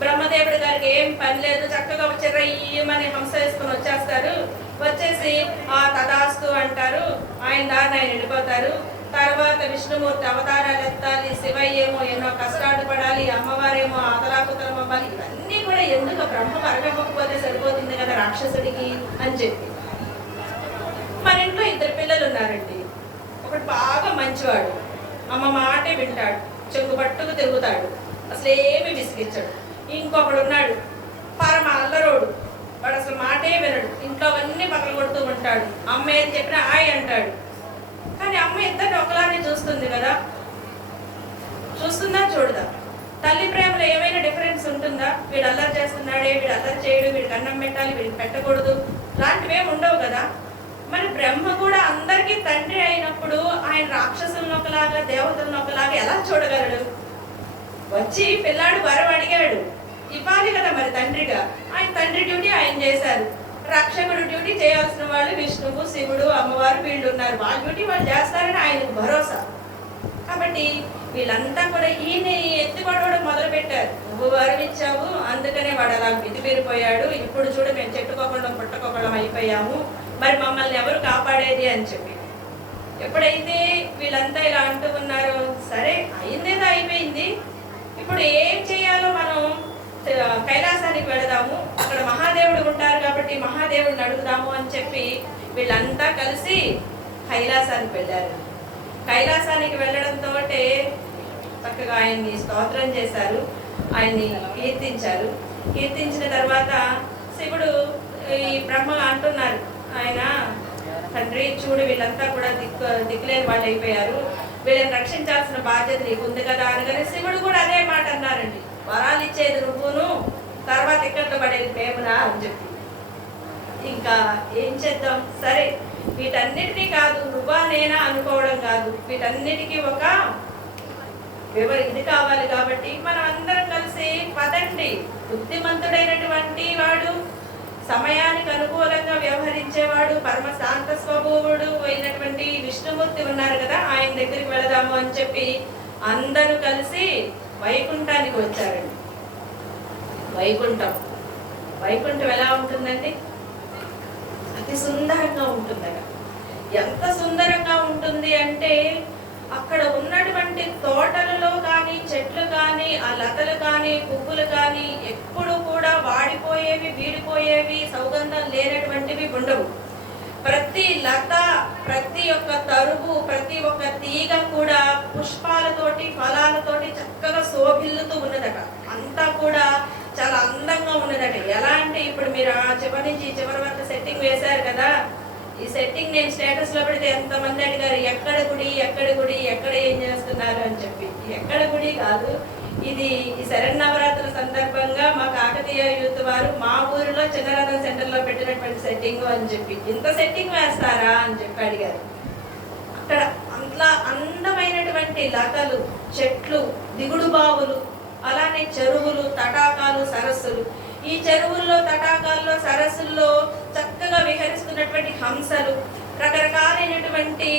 బ్రహ్మదేవుడి గారికి ఏం పని లేదు, చక్కగా చిర్రయ్యమని హంస వేసుకుని వచ్చేస్తారు, వచ్చేసి ఆ తదాస్తు అంటారు, ఆయన దారిని ఆయన వెళ్ళిపోతారు. తర్వాత విష్ణుమూర్తి అవతారాలు ఎత్తాలి, శివయ్య ఏమో ఎన్నో కష్టాలు పడాలి, అమ్మవారేమో ఆతలాకుతలం అవ్వాలి, ఇవన్నీ కూడా ఎందుకు బ్రహ్మ పరగకపోతే సరిపోతుంది కదా రాక్షసుడికి అని చెప్పి. మన ఇంట్లో 2 పిల్లలు ఉన్నారండి. ఒకటి బాగా మంచివాడు, అమ్మ మాటే వింటాడు, చెంగు పట్టుకు తిరుగుతాడు, అసలు ఏమి విసిగించాడు. ఇంకొకడు ఉన్నాడు పరమ అల్లరోడు, వాడు అసలు మాటే వినడు, ఇంట్లో అవన్నీ పక్కన కొడుతూ ఉంటాడు, అమ్మ ఏం చెప్పినా ఆయ్ అంటాడు. కానీ అమ్మ ఇద్దరిని ఒకలానే చూస్తుంది కదా, చూస్తుందా చూడదా? తల్లి ప్రేమలో ఏమైనా డిఫరెన్స్ ఉంటుందా? వీడు అల్లరి చేస్తున్నాడే, వీడు అల్లరి చేయడు, వీడికి అన్నం పెట్టాలి, వీడికి పెట్టకూడదు, లాంటివేమి ఉండవు కదా. మరి బ్రహ్మ కూడా అందరికీ తండ్రి అయినప్పుడు ఆయన రాక్షసులను ఒకలాగా దేవతలను ఒకలాగా ఎలా చూడగలడు? వచ్చి పిల్లాడు వరం అడిగాడు, ఇవ్వాలి కదా మరి తండ్రిగా. ఆయన తండ్రి డ్యూటీ ఆయన చేశారు, రక్షకుడు డ్యూటీ చేయాల్సిన వాళ్ళు విష్ణువు, శివుడు, అమ్మవారు వీళ్ళు ఉన్నారు, వాళ్ళ డ్యూటీ వాళ్ళు చేస్తారని ఆయనకు భరోసా. కాబట్టి వీళ్ళంతా కూడా ఈయన ఎత్తుకోవడం మొదలు పెట్టారు. నువ్వు వరం ఇచ్చావు, అందుకనే వాడు అలా మితిమీరిపోయాడు, ఇప్పుడు చూడు మేము చెట్టుకోకుండా పుట్టకోకుండా అయిపోయాము, మరి మమ్మల్ని ఎవరు కాపాడేది అని చెప్పి. ఎప్పుడైతే వీళ్ళంతా ఇలా అంటూ ఉన్నారో, సరే అయిందేదో అయిపోయింది, ఇప్పుడు ఏం చేయాలో మనం కైలాసానికి వెళదాము, అక్కడ మహాదేవుడు ఉంటారు కాబట్టి మహాదేవుడిని అడుగుదాము అని చెప్పి వీళ్ళంతా కలిసి కైలాసానికి వెళ్ళారు. కైలాసానికి వెళ్ళడంతో చక్కగా ఆయన్ని స్తోత్రం చేశారు, ఆయన్ని కీర్తించారు. కీర్తించిన తర్వాత శివుడు ఈ బ్రహ్మ అంటున్నారు, ఆయన తండ్రి చూడు వీళ్ళంతా కూడా దిక్కులేని వాళ్ళు అయిపోయారు, వీళ్ళని రక్షించాల్సిన బాధ్యత నీకు ఉంది కదా అనగానే శివుడు కూడా అదే మాట అన్నారండి, వరాలు ఇచ్చేది నువ్వును, తర్వాత ఇక్కడ పడేది ప్రేమనా అని చెప్పి. ఇంకా ఏం చేద్దాం, సరే వీటన్నిటినీ కాదు నువ్వా నేనా అనుకోవడం కాదు, వీటన్నిటికీ ఒక ఇది కావాలి. కాబట్టి మనం అందరం కలిసి పదండి, బుద్ధిమంతుడైనటువంటి వాడు, సమయానికి అనుకూలంగా వ్యవహరించేవాడు, పరమ శాంత స్వభావుడు అయినటువంటి విష్ణుమూర్తి ఉన్నారు కదా, ఆయన దగ్గరికి వెళదాము అని చెప్పి అందరూ కలిసి వైకుంఠానికి వచ్చారండి. వైకుంఠం ఎలా ఉంటుందండి? అతి సుందరంగా ఉంటుందట. ఎంత సుందరంగా ఉంటుంది అంటే అక్కడ ఉన్నటువంటి తోటలలో కానీ చెట్లు కానీ ఆ లతలు కానీ పువ్వులు కానీ ఎప్పుడు కూడా వాడిపోయేవి వీడిపోయేవి సౌగంధం లేనటువంటివి ఉండవు. ప్రతి లత, ప్రతి ఒక్క తరుగు, ప్రతి ఒక్క తీగ కూడా పుష్పాలతోటి ఫలాలతోటి చక్కగా శోభిల్లుతూ ఉన్నదట. అంతా కూడా చాలా అందంగా ఉన్నదట. ఎలా అంటే ఇప్పుడు మీరు ఆ చివరి నుంచి చివరి వరకు సెట్టింగ్ వేశారు కదా, ఈ సెట్టింగ్ నేను స్టేటస్ లో పెడితే ఎంతమంది అడిగారు ఎక్కడ గుడి ఎక్కడ గుడి ఎక్కడ ఏం చేస్తున్నారు అని చెప్పి. ఎక్కడ గుడి కాదు, ఇది ఈ శరన్నవరాత్రుల సందర్భంగా మా కాకతీయ యూత్ వారు మా ఊరిలో చిన్నరథం సెంటర్ లో పెట్టినటువంటి సెట్టింగ్ అని చెప్పి. ఇంత సెట్టింగ్ వేస్తారా అని చెప్పి అడిగారు. అక్కడ అంతలా అందమైనటువంటి లతలు, చెట్లు, దిగుడు బావులు, అలానే చెరువులు, తటాకాలు, సరస్సులు. ఈ చెరువుల్లో, తటాకాల్లో, సరస్సుల్లో చక్కగా విహరిస్తున్నటువంటి హంసలు, రకరకాలైనటువంటి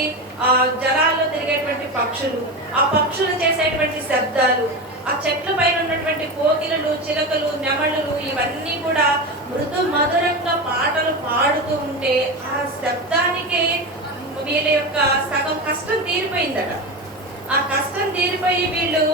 జలాల్లో తిరిగేటువంటి పక్షులు, ఆ పక్షులు చేసేటువంటి శబ్దాలు, ఆ చెట్ల పైన ఉన్నటువంటి కోకిలలు, చిలకలు, నెమళ్ళు, ఇవన్నీ కూడా మృదు మధురంగా పాటలు పాడుతూ ఉంటే ఆ శబ్దానికి వీళ్ళ యొక్క సగం కష్టం తీరిపోయిందట. ఆ కష్టం తీరిపోయి వీళ్ళు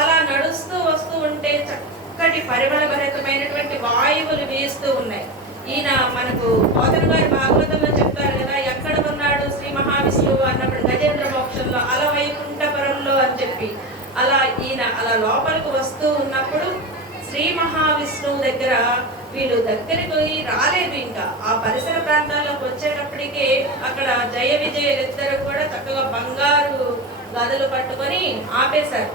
అలా నడుస్తూ వస్తూ ఉంటే చక్కటి పరిమళభరితమైనటువంటి వాయువులు వీస్తూ ఉన్నాయి. ఈయన మనకు పోతన గారి భాగవతంలో చెప్తారు కదా, ఎక్కడ ఉన్నాడు శ్రీ మహావిష్ణువు అన్నప్పుడు గజేంద్ర మోక్షంలో అలవైకుంఠపురంలో అని చెప్పి. అలా ఈయన అలా లోపలికి వస్తూ ఉన్నప్పుడు శ్రీ మహావిష్ణువు దగ్గర వీళ్ళు దగ్గరికి రాలేదు. ఇంకా ఆ పరిసర ప్రాంతాల్లోకి వచ్చేటప్పటికే అక్కడ జయ విజయులిద్దరు కూడా చక్కగా బంగారు గదలు పట్టుకొని ఆపేశారు.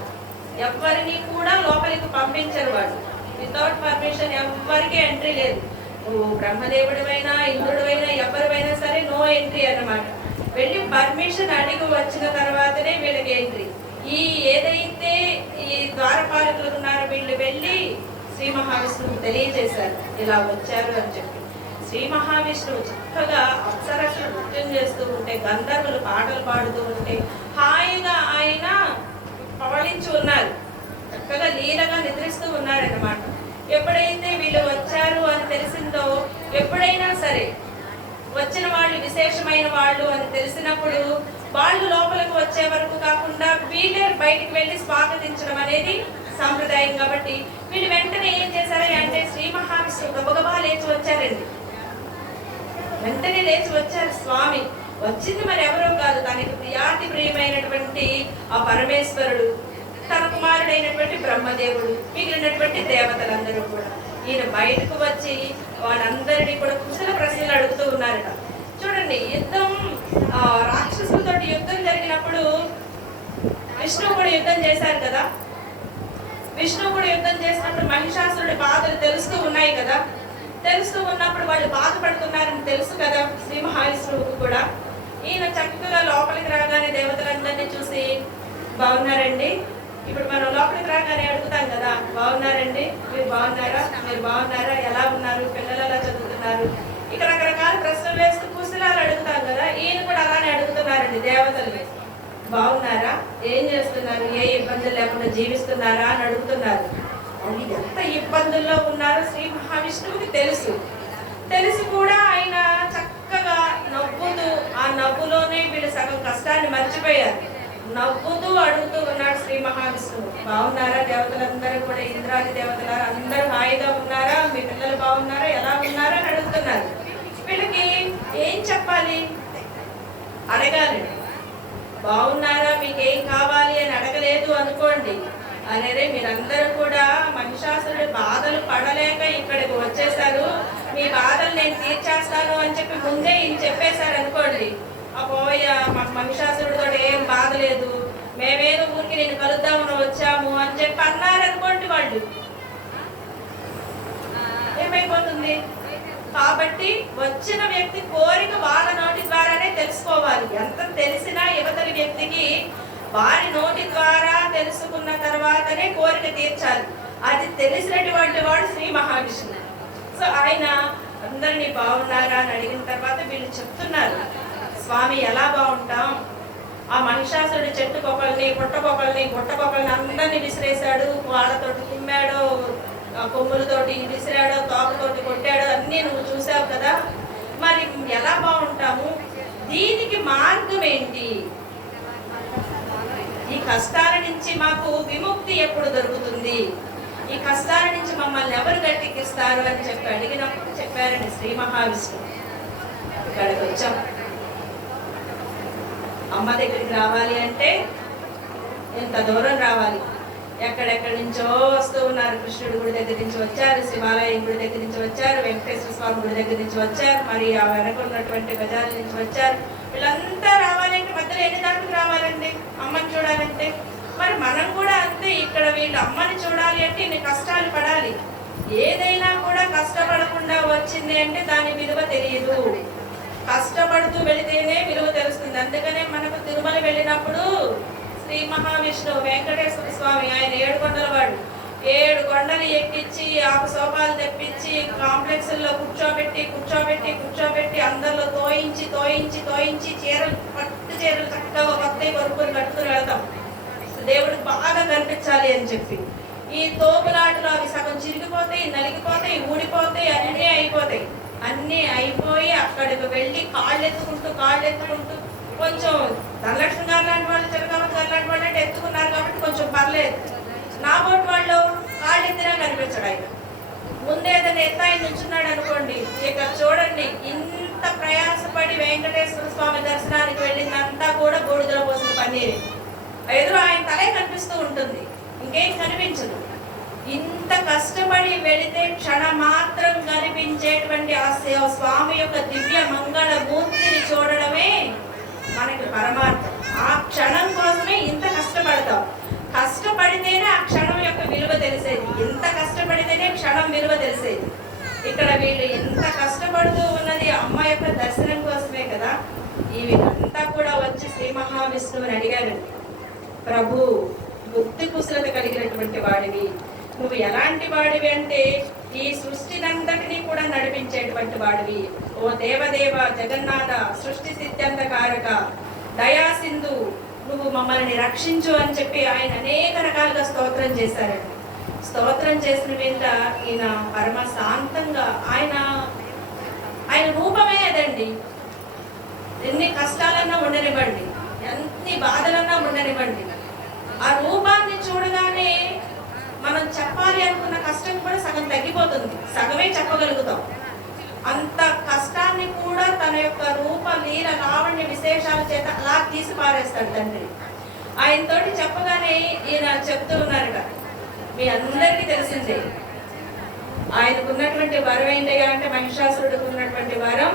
ఎవరిని కూడా లోపలికి పంపించరు వాళ్ళు. వితౌట్ పర్మిషన్ ఎవరికి ఎంట్రీ లేదు. నువ్వు బ్రహ్మదేవుడివైనా ఇంద్రుడివైనా ఎవరివైనా సరే నో ఎంట్రీ అన్నమాట. వెళ్ళి పర్మిషన్ అడిగి వచ్చిన తర్వాతనే వీళ్ళకి ఎంట్రీ. ఈ ఏదైతే ఈ ద్వారపాలకులు ఉన్నారో వీళ్ళు వెళ్ళి శ్రీ మహావిష్ణువు తెలియజేశారు ఇలా వచ్చారు అని చెప్పి. శ్రీ మహావిష్ణువు చక్కగా అప్సరస్సులు నృత్యం చేస్తూ ఉంటే, గంధర్వులు పాటలు పాడుతూ ఉంటే హాయిగా ఆయన పవళించి ఉన్నారు, చక్కగా లీలగా నిద్రిస్తూ ఉన్నారన్నమాట. ఎప్పుడైతే వీళ్ళు వచ్చారు అని తెలిసిందో, ఎప్పుడైనా సరే వచ్చిన వాళ్ళు విశేషమైన వాళ్ళు అని తెలిసినప్పుడు వాళ్ళు లోపలికి వచ్చే వరకు కాకుండా వీళ్ళే బయటికి వెళ్ళి స్వాగతించడం అనేది సాంప్రదాయం. కాబట్టి వీళ్ళు వెంటనే ఏం చేశారు అంటే శ్రీ మహావిష్ణువు గబగబా లేచి వచ్చారండి. వెంటనే లేచి వచ్చారు స్వామి. వచ్చింది మరి ఎవరో కాదు, తనకి ప్రియాతి ప్రియమైనటువంటి ఆ పరమేశ్వరుడు, తన కుమారుడైనటువంటి బ్రహ్మదేవుడు, మిగిలినటువంటి దేవతలందరూ కూడా. ఈయన బయటకు వచ్చి వాళ్ళందరినీ కూడా కుశల ప్రశ్నలు అడుగుతూ ఉన్నారట. చూడండి, యుద్ధం రాక్షసులతో యుద్ధం జరిగినప్పుడు విష్ణువు కూడా యుద్ధం చేశారు కదా. విష్ణువు కూడా యుద్ధం చేసినప్పుడు మహిషాసురుడి బాధలు తెలుస్తూ ఉన్నాయి కదా. తెలుస్తూ ఉన్నప్పుడు వాళ్ళు బాధపడుతున్నారని తెలుసు కదా శ్రీ మహావిష్ణువుకు కూడా. ఈయన చక్కగా లోపలికి రాగానే దేవతలందరినీ చూసి బాగున్నారండి, ఇప్పుడు మనం లోపలికి రాగానే అడుగుతాం కదా, బాగున్నారండి, మీరు బాగున్నారా, మీరు బాగున్నారా, ఎలా ఉన్నారు, పిల్లలు ఎలా చదువుతున్నారు, ఇక రకరకాల ప్రశ్నలు వేస్తూ కుశలాలు అడుగుతాం కదా. ఈయన కూడా అలానే అడుగుతున్నారండి దేవతల్ని. బాగున్నారా, ఏం చేస్తున్నారు, ఏ ఇబ్బందులు లేకుండా జీవిస్తున్నారా అని అడుగుతున్నారు. అది ఎంత ఇబ్బందుల్లో ఉన్నారో శ్రీ మహావిష్ణువుకి తెలుసు. తెలిసి కూడా ఆయన చక్కగా నవ్వుతూ, ఆ నవ్వులోనే వీళ్ళు సగం కష్టాన్ని మర్చిపోయారు. నవ్వుతూ అడుగుతూ ఉన్నాడు శ్రీ మహావిష్ణువు. బాగున్నారా దేవతలందరూ కూడా, ఇంద్రాది దేవతలారా అందరూ హాయిగా ఉన్నారా, మీ పిల్లలు బాగున్నారా, ఎలా ఉన్నారా అని అడుగుతున్నారు. వీళ్ళకి ఏం చెప్పాలి, అడగాలి. బాగున్నారా, మీకు ఏం కావాలి అని అడగలేదు అనుకోండి, అరే మీరందరూ కూడా మహిషాసురుడి బాధలు పడలేక ఇక్కడికి వచ్చేసారు, మీ బాధలు నేను తీర్చేస్తాను అని చెప్పి ముందే ఈయన చెప్పేశారు అనుకోండి, అపోయ మాకు మహిషాసురుడితో ఏం బాధ లేదు, మేమేదో ఊరికి నేను కలుద్దామని వచ్చాము అని చెప్పి అన్నారనుకోండి, వాళ్ళు ఏమైపోతుంది. కాబట్టి వచ్చిన వ్యక్తి కోరిక వాళ్ళ నోటి ద్వారానే తెలుసుకోవాలి. ఎంత తెలిసినా యువతలి వ్యక్తికి వారి నోటి ద్వారా తెలుసుకున్న తర్వాతనే కోరిక తీర్చాలి. అది తెలిసినటువంటి వాడు శ్రీ మహావిష్ణువు. సో ఆయన అందరినీ బాగున్నారా అని అడిగిన తర్వాత వీళ్ళు చెప్తున్నారు, స్వామి ఎలా బాగుంటాం, ఆ మహిషాసురుడు చెట్టుకొకల్ని, పుట్టకొకల్ని, గుట్టకొకల్ని అందరినీ విసిరేశాడు, వాళ్ళతోటి కుమ్మాడు, కొమ్ములతోటి విసిరాడో, తోకతోటి కొట్టాడో అన్నీ నువ్వు చూసావు కదా, మరి ఎలా బాగుంటాము, దీనికి మార్గం ఏంటి, కష్టాల నుంచి మాకు విముక్తి ఎప్పుడు దొరుకుతుంది, ఈ కష్టాల నుంచి మమ్మల్ని ఎవరు గట్టెక్కిస్తారు అని చెప్పి అడిగినప్పుడు చెప్పారండి శ్రీ మహావిష్ణువు. ఇక్కడికి వచ్చాం. అమ్మ దగ్గరికి రావాలి అంటే ఎంత దూరం రావాలి, ఎక్కడెక్కడి నుంచో వస్తూ ఉన్నారు. కృష్ణుడి గుడి దగ్గర నుంచి వచ్చారు, శివాలయం గుడి దగ్గర నుంచి వచ్చారు, వెంకటేశ్వర స్వామి గుడి దగ్గర నుంచి వచ్చారు, మరి ఆ వెనక ఉన్నటువంటి బజార్ల నుంచి వచ్చారు. వీళ్ళంతా రావాలంటే మధ్యలో ఎన్ని దానికి రావాలండి అమ్మని చూడాలంటే? మరి మనం కూడా అంతే. ఇక్కడ వీళ్ళు అమ్మని చూడాలి అంటే ఇన్ని కష్టాలు పడాలి. ఏదైనా కూడా కష్టపడకుండా వచ్చింది అంటే దాని విలువ తెలియదు. కష్టపడుతూ వెళితేనే విలువ తెలుస్తుంది. అందుకనే మనకు తిరుమల వెళ్ళినప్పుడు శ్రీ మహావిష్ణువు వెంకటేశ్వర స్వామి, ఆయన 7 కొండల వాడు, 7 కొండలు ఎక్కించి ఆకు సోపాలు తెప్పించి కాంప్లెక్స్లో కూర్చోబెట్టి అందరిలో తోయించి చీరలు, పట్టు చీరలు చక్కగా కొత్తవి కొనుక్కొని కట్టుకుని వెళ్తాం దేవుడికి బాగా కనిపించాలి అని చెప్పి. ఈ తోపులాటలు అవి సగం చిరిగిపోతాయి, నలిగిపోతాయి, ఊడిపోతాయి, అన్నీ అయిపోయి అక్కడికి వెళ్ళి కాళ్ళు ఎత్తుకుంటూ కొంచెం ధనలక్ష్మి గారు లాంటి వాళ్ళు, చిరకామతి గారు లాంటి వాళ్ళు అంటే ఎత్తుకున్నారు కాబట్టి కొంచెం పర్లేదు. నా బోటి వాళ్ళు కాళ్ళు ఎత్తినా కనిపించడు. ఆయన ముందేదైనా ఎత్తాయి నుంచున్నాడు అనుకోండి, ఇక చూడండి ఇంత ప్రయాసపడి వెంకటేశ్వర స్వామి దర్శనానికి వెళ్ళిందంతా కూడా బూడిదలో పోసిన పన్నీరే. ఎదురు ఆయన తలే కనిపిస్తూ ఉంటుంది, ఇంకేం కనిపించదు. ఇంత కష్టపడి వెళితే క్షణమాత్రం కనిపించేటువంటి ఆ స్వామి యొక్క దివ్య మంగళ మూర్తిని చూడడమే మనకి పరమార్థం. ఆ క్షణం కోసమే ఇంత కష్టపడతాం. కష్టపడితేనే ఆ క్షణం యొక్క విలువ తెలిసేది, ఇంత కష్టపడితేనే క్షణం విలువ తెలిసేది. ఇక్కడ వీళ్ళు ఎంత కష్టపడుతూ ఉన్నది అమ్మ యొక్క దర్శనం కోసమే కదా. ఈ వీళ్ళంతా కూడా వచ్చి శ్రీ మహావిష్ణువుని అడిగారండి, ప్రభు బుద్ధి కుశలత కలిగినటువంటి వాడివి, నువ్వు ఎలాంటి వాడివి అంటే ఈ సృష్టినంతటినీ కూడా నడిపించేటువంటి వాడివి. ఓ దేవదేవ జగన్నాథ సృష్టి సిద్ధాంతకారక దయా సింధు, నువ్వు మమ్మల్ని రక్షించు అని చెప్పి ఆయన అనేక రకాలుగా స్తోత్రం చేశారండి. స్తోత్రం చేసిన మీద ఈయన పరమ శాంతంగా ఆయన రూపమే అదండి. ఎన్ని కష్టాలన్నా ఉండనివ్వండి, ఎన్ని బాధలన్నా ఉండనివ్వండి, ఆ రూపాన్ని చూడగానే మనం చెప్పాలి అనుకున్న కష్టం కూడా సగం తగ్గిపోతుంది, సగమే చెప్పగలుగుతాం. అంత కష్టాన్ని కూడా తన యొక్క రూప లీల లావణ్య విశేషాల చేత అలా తీసి పారేస్తాడు తండ్రి. ఆయనతోటి చెప్పగానే ఈయన చెప్తూ ఉన్నారట, మీ అందరికీ తెలిసిందే ఆయనకున్నటువంటి వరం ఏంటయ్యా అంటే, మహిషాసురుడికి ఉన్నటువంటి వరం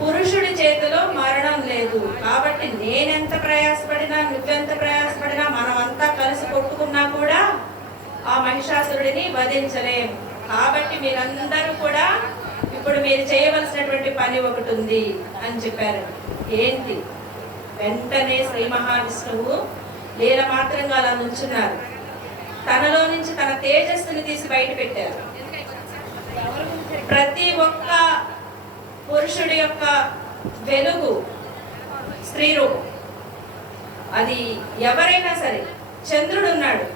పురుషుడి చేతిలో మరణం లేదు. కాబట్టి నేనెంత ప్రయాసపడినా, నువ్వెంత ప్రయాసపడినా, మనం అంతా కలిసి కొట్టుకున్నా కూడా ఆ మహిషాసురుడిని వధించలేము. కాబట్టి మీరందరూ కూడా ఇప్పుడు మీరు చేయవలసినటువంటి పని ఒకటి ఉంది అని చెప్పారు. ఏంటి? వెంటనే శ్రీ మహావిష్ణువు లీల మాత్రంగా అలా నుంచున్నారు. తనలో నుంచి తన తేజస్సుని తీసి బయట పెట్టారు. ప్రతి ఒక్క పురుషుడి యొక్క వెలుగు స్త్రీ రూపం. అది ఎవరైనా సరే, చంద్రుడు ఉన్నాడు,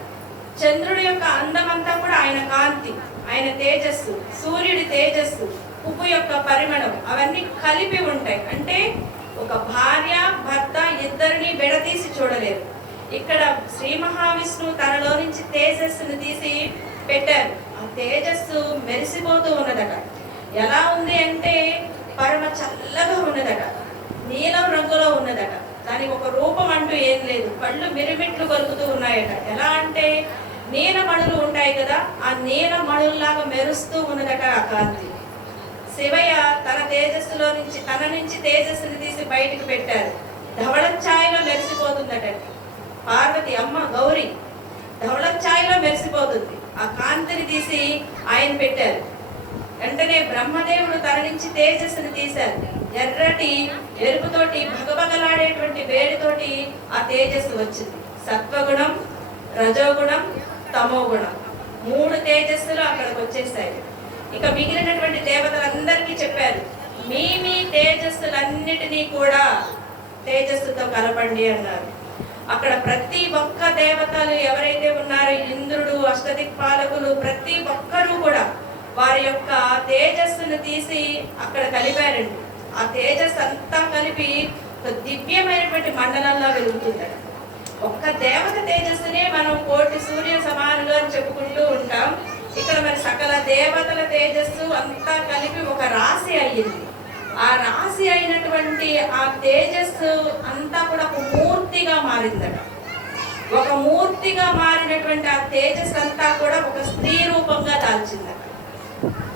చంద్రుడి యొక్క అందమంతా కూడా ఆయన కాంతి, ఆయన తేజస్సు, సూర్యుడి తేజస్సు, పువ్వు యొక్క పరిమళం, అవన్నీ కలిపి ఉంటాయి. అంటే ఒక భార్య భర్త ఇద్దరిని విడదీసి చూడలేరు. ఇక్కడ శ్రీ మహావిష్ణువు తనలో నుంచి తేజస్సును తీసి పెట్టారు. ఆ తేజస్సు మెరిసిపోతూ ఉన్నదట. ఎలా ఉంది అంటే పరమ చల్లగా ఉన్నదట, నీలం రంగులో ఉన్నదట. దానికి ఒక రూపం అంటూ ఏం లేదు. కళ్ళు మిరిమిట్లు కొలుకుతూ ఉన్నాయట. ఎలా అంటే నీలమణులు ఉంటాయి కదా, ఆ నీలమణుల్లాగా మెరుస్తూ ఉన్నదట ఆ కాంతి. శివయ్య తన తేజస్సులో నుంచి తన నుంచి తేజస్సుని తీసి బయటకు పెట్టారు. ధవళఛాయలో మెరిసిపోతుందట. పార్వతి అమ్మ గౌరీ ధవళఛాయలో మెరిసిపోతుంది. ఆ కాంతిని తీసి ఆయన పెట్టారు. వెంటనే బ్రహ్మదేవుడు తన నుంచి తేజస్సుని తీశారు. ఎర్రటి ఎరుపుతోటి భగభగలాడేటువంటి వేడితోటి ఆ తేజస్సు వచ్చింది. సత్వగుణం, రజోగుణం, తమోగుణం, 3 తేజస్సులు అక్కడికి వచ్చేసాయి. ఇక మిగిలినటువంటి దేవతలందరికీ చెప్పారు, మీ తేజస్సులన్నిటినీ కూడా తేజస్సుతో కలపండి అన్నారు. అక్కడ ప్రతి ఒక్క దేవతలు ఎవరైతే ఉన్నారో, ఇంద్రుడు, అష్టదిక్పాలకులు, ప్రతి ఒక్కరూ కూడా వారి యొక్క తేజస్సును తీసి అక్కడ కలిపారండి. ఆ తేజస్సు అంతా కలిపి ఒక దివ్యమైనటువంటి మండలంలో వెలుగుతుందట. ఆ ఒక్క దేవత తేజస్సునే మనం కోటి సూర్య సమానులు అని చెప్పుకుంటూ ఉంటాం. ఇక్కడ మరి సకల దేవతల తేజస్సు అంతా కలిపి ఒక రాశి అయ్యింది. ఆ రాశి అయినటువంటి ఆ తేజస్సు అంతా కూడా ఒక మూర్తిగా మారిందట. ఒక మూర్తిగా మారినటువంటి ఆ తేజస్సు అంతా కూడా ఒక స్త్రీ రూపంగా దాల్చిందట.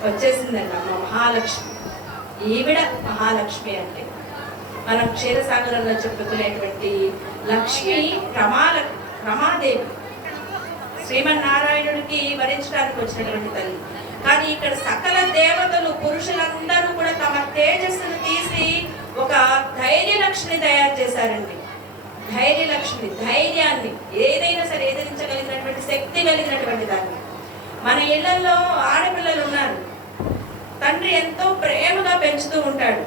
వచ్చేసిందండి అమ్మ మహాలక్ష్మి. ఈవిడ మహాలక్ష్మి అంటే మనం క్షీరసాగరంలో చెప్పుకునేటువంటి లక్ష్మి రమాదేవి, శ్రీమన్నారాయణుడికి వరించడానికి వచ్చినటువంటి తల్లి. కానీ ఇక్కడ సకల దేవతలు పురుషులందరూ కూడా తమ తేజస్సును తీసి ఒక ధైర్యలక్ష్మిని తయారు చేశారండి. ధైర్యలక్ష్మి, ధైర్యాన్ని, ఏదైనా సరే ఎదిరించగలిగినటువంటి శక్తి కలిగినటువంటి దాన్ని. మన ఇళ్లలో ఆడపిల్లలు ఉన్నారు, తండ్రి ఎంతో ప్రేమగా పెంచుతూ ఉంటాడు.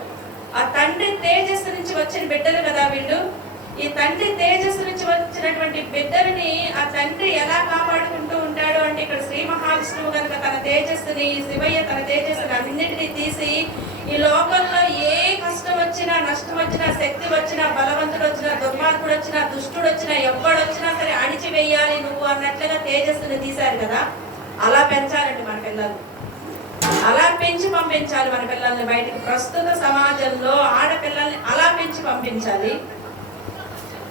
ఆ తండ్రి తేజస్సు నుంచి వచ్చిన బిడ్డలు కదా వీళ్ళు. ఈ తండ్రి తేజస్సు నుంచి వచ్చినటువంటి బిడ్డలని ఆ తండ్రి ఎలా కాపాడుకుంటూ ఉంటాడు అంటే ఇక్కడ శ్రీ మహావిష్ణువు కనుక తన తేజస్సుని, శివయ్య తన తేజస్సుని అన్నింటినీ తీసి ఈ లోకంలో ఏ కష్టం వచ్చినా, నష్టం వచ్చినా, శక్తి వచ్చినా, బలవంతుడు వచ్చినా, దుర్మార్గుడు వచ్చినా, దుష్టుడు వచ్చినా, ఎవ్వడొచ్చినా సరే అణిచివేయాలి నువ్వు అన్నట్లుగా తేజస్సుని తీశారు కదా. అలా పెంచాలండి మన పిల్లలు, అలా పెంచి పంపించాలి మన పిల్లల్ని బయటికి. ప్రస్తుత సమాజంలో ఆడపిల్లల్ని అలా పెంచి పంపించాలి.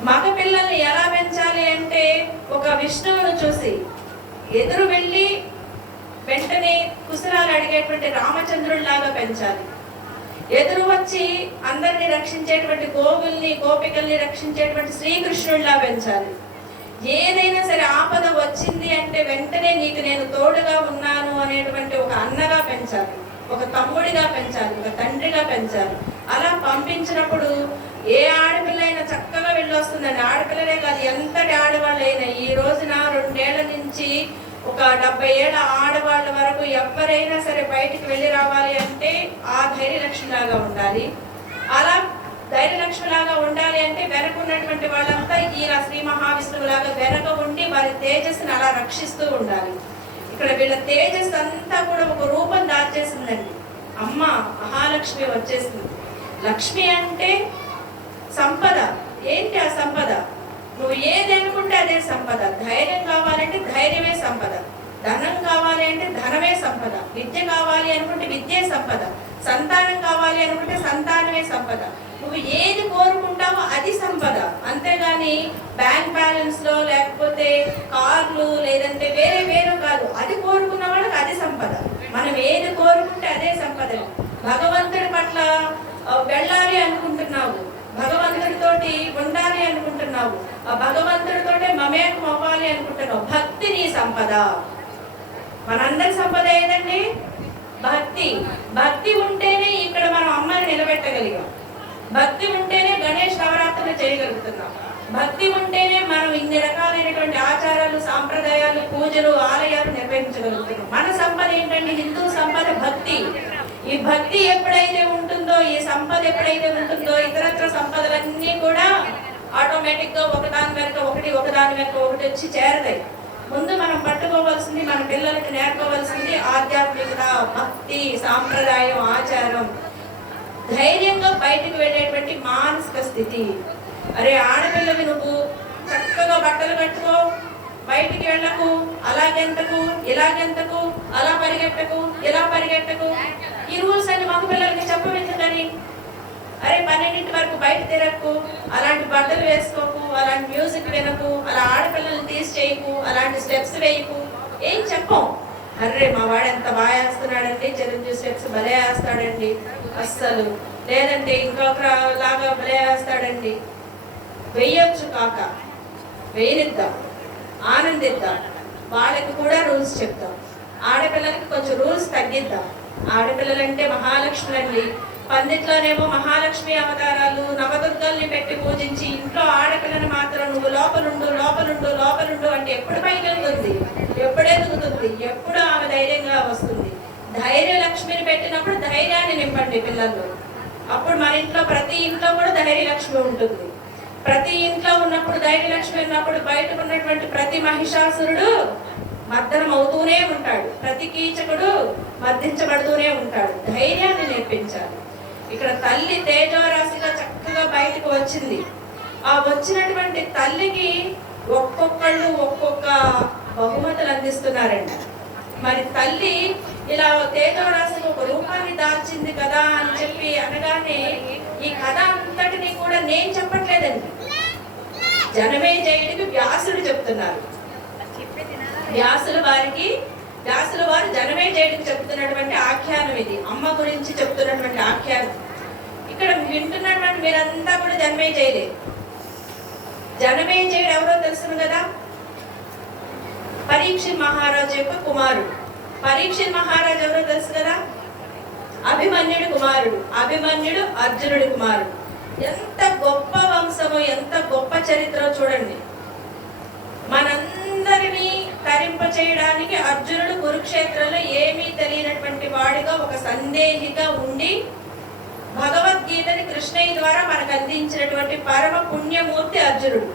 మగ పిల్లల్ని ఎలా పెంచాలి అంటే ఒక విష్ణువును చూసి ఎదురు వెళ్ళి వెంటనే కుశలాలు అడిగేటువంటి రామచంద్రుడిలాగా పెంచాలి. ఎదురు వచ్చి అందరినీ రక్షించేటువంటి గోవుల్ని, గోపికల్ని రక్షించేటువంటి శ్రీకృష్ణుడిలా పెంచాలి. ఏదైనా సరే ఆపద వచ్చింది అంటే వెంటనే నీకు నేను తోడుగా ఉన్నాను అనేటువంటి ఒక అన్నగా పెంచాలి, ఒక తమ్ముడిగా పెంచాలి, ఒక తండ్రిగా పెంచాలి. అలా పంపించినప్పుడు ఏ ఆడపిల్ల అయినా చక్కగా వెళ్ళొస్తుందండి. ఆడపిల్లలే కాదు, ఎంతటి ఆడవాళ్ళైనా ఈ రోజున 2 ఏళ్ల నుంచి ఒక 70 ఏళ్ళ ఆడవాళ్ళ వరకు ఎవరైనా సరే బయటికి వెళ్ళి రావాలి అంటే ఆ ధైర్యలక్ష్మిలాగా ఉండాలి. అలా ధైర్యలక్ష్మిలాగా ఉండాలి అంటే వెనక ఉన్నటువంటి వాళ్ళంతా ఈయన శ్రీ మహావిష్ణువులాగా వెనక ఉండి వారి తేజస్సుని అలా రక్షిస్తూ ఉండాలి. ఇక్కడ వీళ్ళ తేజస్సు అంతా కూడా ఒక రూపం దాచేసిందండి. అమ్మ మహాలక్ష్మి వచ్చేసింది. లక్ష్మి అంటే సంపద. ఏంటి ఆ సంపద? నువ్వు ఏది అనుకుంటే అదే సంపద. ధైర్యం కావాలంటే ధైర్యమే సంపద, ధనం కావాలి అంటే ధనమే సంపద, విద్య కావాలి అనుకుంటే విద్యే సంపద, సంతానం కావాలి అనుకుంటే సంతానమే సంపద. నువ్వు ఏది కోరుకుంటావో అది సంపద. అంతేగాని బ్యాంక్ బ్యాలెన్స్ లో లేకపోతే కార్లు లేదంటే వేరే వేరే కాదు. అది కోరుకున్న వాళ్ళకి అది సంపద. మనం ఏది కోరుకుంటే అదే సంపద. భగవంతుడి పట్ల వెళ్ళాలి అనుకుంటున్నావు, భగవంతుడితోటి ఉండాలి అనుకుంటున్నావు, ఆ భగవంతుడితోటే మమేకం అవ్వాలి అనుకుంటున్నావు. భక్తి నీ సంపద. మనందరి సంపద ఏదండి? భక్తి. భక్తి ఉంటేనే ఇక్కడ మనం అమ్మని నిలబెట్టగలిగాం. భక్తి ఉంటేనే గణేష్ నవరాత్రులు చేయగలుగుతున్నాం. భక్తి ఉంటేనే మనం ఇన్ని రకాలైనటువంటి ఆచారాలు, సాంప్రదాయాలు, పూజలు, ఆలయాలు నిర్వహించగలుగుతున్నాం. మన సంపద ఏంటండి? హిందూ సంపద భక్తి. ఈ భక్తి ఎప్పుడైతే ఉంటుందో, ఈ సంపద ఎప్పుడైతే ఉంటుందో, ఇతరత్ర సంపదలన్నీ కూడా ఆటోమేటిక్ గా ఒకదాని వెనక ఒకటి వచ్చి చేరతాయి. ముందు మనం పట్టుకోవాల్సింది, మన పిల్లలకి నేర్పవలసింది ఆధ్యాత్మికత, భక్తి, సాంప్రదాయం, ఆచారం. ధైర్యంగా బయటకు వెళ్ళేటువంటి మానసిక స్థితి. అరే ఆడపిల్లవి నువ్వు చక్కగా బట్టలు కట్టుకో, బయటికి వెళ్ళకు, అలాగెంతకు ఇలాగెంతకు, అలా పరిగెట్టకు, ఇలా పరిగెట్టకు. ఈ రూల్స్ అన్ని మగ పిల్లలకి చెప్పవెందుకని? అరే 12 వరకు బయట తిరగకు, అలాంటి బట్టలు వేసుకోకు, అలాంటి మ్యూజిక్ వినకు, అలా ఆడపిల్లల్ని తీసి చేయకు, అలాంటి స్టెప్స్ వేయకు. ఏం చెప్పం. అర్రే మా వాడు ఎంత బాగా వేస్తున్నాడండి, చిరంజీవి స్టెప్స్ భలే వేస్తాడండి అస్సలు, లేదంటే ఇంకొక లాగా భలే వేస్తాడండి. వెయ్యొచ్చు కాక, వేయనిద్దాం, ఆనందిద్దాం. వాళ్ళకి కూడా రూల్స్ చెప్తాం. ఆడపిల్లలకి కొంచెం రూల్స్ తగ్గిద్దాం. ఆడపిల్లలంటే మహాలక్ష్ములండి. పందిట్లోనేమో మహాలక్ష్మి అవతారాలు, నవదుర్గల్ని పెట్టి పూజించి ఇంట్లో ఆడపిల్లని మాత్రం నువ్వు లోపలుండు అంటే ఎప్పుడు పైకి వెళ్తుంది, ఎప్పుడు ఎదుగుతుంది, ఎప్పుడు ఆమె ధైర్యంగా వస్తుంది. ధైర్యలక్ష్మిని పెట్టినప్పుడు ధైర్యాన్ని నింపండి పిల్లలు. అప్పుడు మన ఇంట్లో ప్రతి ఇంట్లో కూడా ధైర్యలక్ష్మి ఉంటుంది. ప్రతి ఇంట్లో ఉన్నప్పుడు ధైర్యలక్ష్మి ఉన్నప్పుడు బయటకు ఉన్నటువంటి ప్రతి మహిషాసురుడు మర్దనం అవుతూనే ఉంటాడు, ప్రతి కీచకుడు మర్దించబడుతూనే ఉంటాడు. ధైర్యాన్ని నేర్పించాలి. ఇక్కడ తల్లి తేజోరాశిగా చక్కగా బయటకు వచ్చింది. ఆ వచ్చినటువంటి తల్లికి ఒక్కొక్కళ్ళు ఒక్కొక్క బహుమతులు అందిస్తున్నారండి. మరి తల్లి ఇలా తేజోరాశి ఒక రూపాన్ని దాల్చింది కదా అని చెప్పి అనగానే ఈ కథ అంతటిని కూడా నేను చెప్పట్లేదండి, జనమేజయుడికి వ్యాసుడు చెప్తున్నారు. వ్యాసుల వారు జనమేజయుడికి చెప్తున్నటువంటి ఆఖ్యానం ఇది, అమ్మ గురించి చెప్తున్నటువంటి ఆఖ్యానం. ఇక్కడ వింటున్నటువంటి మీరంతా కూడా జనమేజయుడే. జనమేజయుడు ఎవరో తెలుసును కదా, పరీక్షిత్ మహారాజు యొక్క కుమారుడు. పరీక్షిత్ మహారాజు ఎవరో తెలుసు కదా, అభిమన్యుడి కుమారుడు. అభిమన్యుడు అర్జునుడి కుమారుడు. ఎంత గొప్ప వంశము, ఎంత గొప్ప చరిత్ర చూడండి. మనందరినీ తరింప చేయడానికి అర్జునుడు కురుక్షేత్రంలో ఏమీ తెలియనటువంటి వాడిగా, ఒక సందేహిగా ఉండి భగవద్గీతని కృష్ణయ్య ద్వారా మనకు అందించినటువంటి పరమ పుణ్యమూర్తి అర్జునుడు.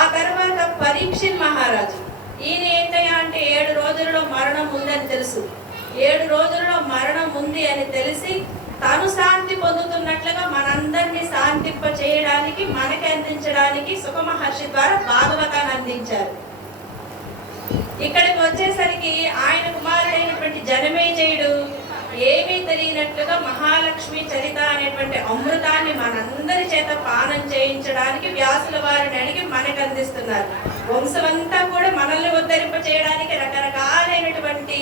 ఆ తర్వాత పరీక్షిత్ మహారాజు, ఈయన ఏంటయ్యా అంటే 7 రోజులలో మరణం ఉందని తెలుసు. 7 రోజులలో మరణం ఉంది అని తెలిసి తాను శాంతి పొందుతున్నట్లుగా మనందరినీ శాంతింప చేయడానికి, మనకి అందించడానికి సుఖ మహర్షి ద్వారా భాగవతాన్ని అందించారు. ఇక్కడికి వచ్చేసరికి ఆయన కుమారుడైనటువంటి జనమేజయుడు ఏమీ తెలియనట్లుగా మహాలక్ష్మి చరిత అనేటువంటి అమృతాన్ని మనందరి చేత పానం చేయించడానికి వ్యాసుల వారిని అడిగి మనకు అందిస్తున్నారు. వంశమంతా కూడా మనల్ని ఉద్ధరింప చేయడానికి రకరకాలైనటువంటి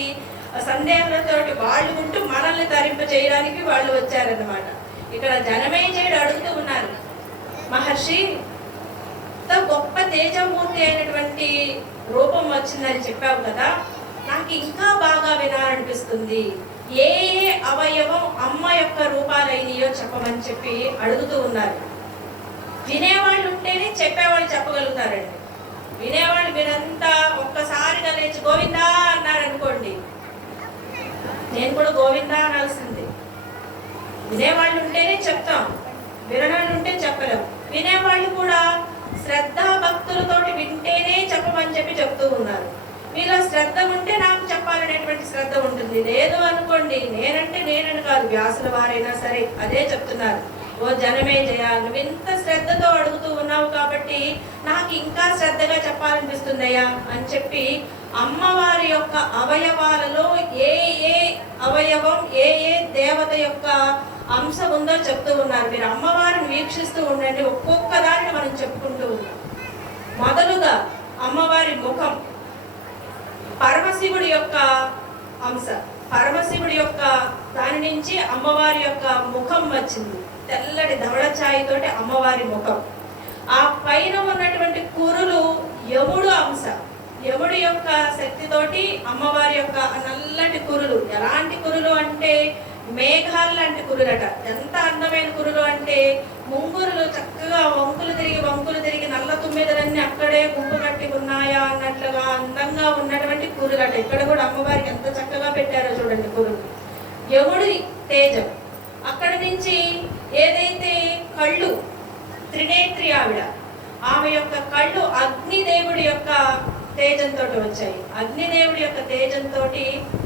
సందేహాలతోటి వాళ్ళు ఉంటూ మనల్ని తరింప చేయడానికి వాళ్ళు వచ్చారన్నమాట. ఇక్కడ జనమేజయుడు అడుగుతూ ఉన్నారు, మహర్షి గొప్ప తేజమూర్తి అయినటువంటి రూపం వచ్చిందని చెప్పావు కదా, నాకు ఇంకా బాగా వినాలనిపిస్తుంది. ఏ ఏ అవయవం అమ్మ యొక్క రూపాలైనయో చెప్పమని చెప్పి అడుగుతూ ఉన్నారు. వినేవాళ్ళు ఉంటేనే చెప్పేవాళ్ళు చెప్పగలుగుతారండి. వినేవాళ్ళు మీరంతా ఒక్కసారిగా లేచి గోవిందా అన్నారనుకోండి, నేను కూడా గోవిందా అనాల్సిందే. వినేవాళ్ళు ఉంటేనే చెప్తాం, వినడాలు ఉంటే చెప్పలేం. వినేవాళ్ళు కూడా శ్రద్ధా భక్తులతోటి వింటేనే చెప్పమని చెప్పి చెప్తూ ఉన్నారు. మీలో శ్రద్ధ ఉంటే నాకు చెప్పాలనేటువంటి శ్రద్ధ ఉంటుంది. లేదు అనుకోండి, నేనంటే నేనని కాదు, వ్యాసుల వారైనా సరే అదే చెప్తున్నారు. ఓ జనమేజయ, నువ్వు ఇంత శ్రద్ధతో అడుగుతూ ఉన్నావు కాబట్టి నాకు ఇంకా శ్రద్ధగా చెప్పాలనిపిస్తుందయ్యా అని చెప్పి అమ్మవారి యొక్క అవయవాలలో ఏ ఏ అవయవం, ఏ ఏ దేవత యొక్క అంశం ఉందో చెప్తూ ఉన్నారు. మీరు అమ్మవారిని వీక్షిస్తూ ఉండండి, ఒక్కొక్క దానిని మనం చెప్పుకుంటూ ఉన్నాం. మొదలుగా అమ్మవారి ముఖం, పరమశివుడి యొక్క అంశ, పరమశివుడి యొక్క దాని నుంచి అమ్మవారి యొక్క ముఖం వచ్చింది. తెల్లటి ధవళఛాయతోటి అమ్మవారి ముఖం. ఆ పైన ఉన్నటువంటి కురులు యముడు అంశ, యముడి యొక్క శక్తితోటి అమ్మవారి యొక్క నల్లటి కురులు. ఎలాంటి కురులు అంటే మేఘాలు లాంటి కురులట. ఎంత అందమైన కురులు అంటే ముంగురులు చక్కగా వంకులు తిరిగి నల్ల తుమ్మెదలన్నీ అక్కడే గుంపు కట్టి ఉన్నాయా అన్నట్లుగా అందంగా ఉన్నటువంటి కురులట. ఇక్కడ కూడా అమ్మవారికి ఎంత చక్కగా పెట్టారో చూడండి కురులు. యముడి తేజం. అక్కడి నుంచి ఏదైతే కళ్ళు, త్రినేత్రి ఆవిడ, ఆమె యొక్క కళ్ళు అగ్నిదేవుడి యొక్క తేజంతో వచ్చాయి. అగ్నిదేవుడి యొక్క తేజంతో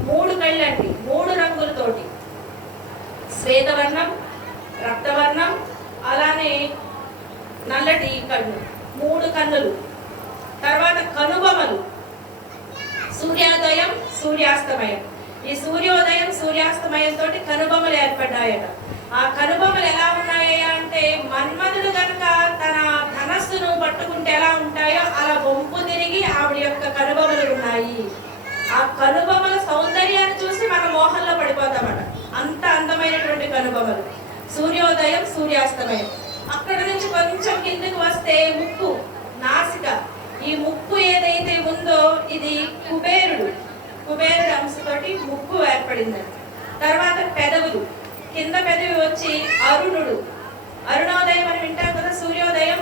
3 కళ్ళండి, 3 రంగులతోటి, శ్వేతవర్ణం, రక్తవర్ణం, అలానే నల్లటి కళ్ళు, 3 కన్నులు. తర్వాత కనుబొమలు, సూర్యోదయం సూర్యాస్తమయం. ఈ సూర్యోదయం సూర్యాస్తమయంతో కనుబొమలు ఏర్పడ్డాయట. ఆ కనుబొమలు ఎలా ఉన్నాయా అంటే మన్మధుడు కనుక తన ధనస్సును పట్టుకుంటే ఎలా ఉంటాయో అలా వంపు తిరిగి ఆవిడ యొక్క కనుబొమలు ఉన్నాయి. ఆ కనుబొమల సౌందర్యాన్ని చూసి మనం మోహంలో పడిపోతామట. అంత అందమైనటువంటి కనుబొమలు. సూర్యోదయం సూర్యాస్తమయం. అక్కడ నుంచి కొంచెం కిందకు వస్తే ముక్కు, నాసిక. ఈ ముక్కు ఏదైతే ఉందో ఇది కుబేరుడు అంశతోటి ముక్కు ఏర్పడిందండి. తర్వాత పెదవులు, కింద పెదవి వచ్చి అరుణుడు. అరుణోదయం అని వింటాం కదా, సూర్యోదయం.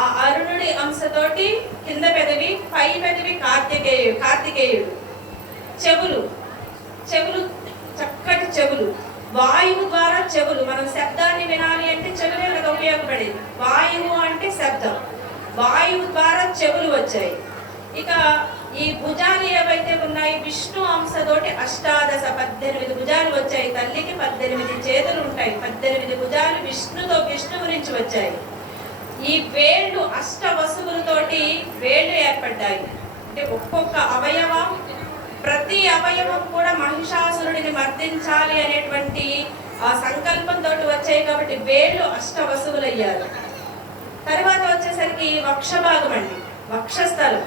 ఆ అరుణుడి అంశతోటి కింద పెదవి, పై పెదవి కార్తికేయుడు. చెవులు చక్కటి చెవులు, వాయువు ద్వారా చెవులు. మనం శబ్దాన్ని వినాలి అంటే చెవులే మనకు ఉపయోగపడేది. వాయువు అంటే శబ్దం, వాయువు ద్వారా చెవులు వచ్చాయి. ఇక ఈ భుజాలు ఏవైతే ఉన్నాయి, విష్ణు అంశతోటి 18 భుజాలు వచ్చాయి. తల్లికి 18 చేతులు ఉంటాయి, 18 భుజాలు విష్ణు గురించి వచ్చాయి. ఈ వేళ్ళు అష్ట వసువులతోటి వేళ్ళు ఏర్పడ్డాయి. అంటే ఒక్కొక్క అవయవం, ప్రతి అవయవం కూడా మహిషాసురుడిని మర్దించాలి అనేటువంటి ఆ సంకల్పంతో వచ్చాయి కాబట్టి వేళ్ళు అష్ట వసువులయ్యారు. తర్వాత వచ్చేసరికి వక్షభాగం అండి, వక్షస్థలం.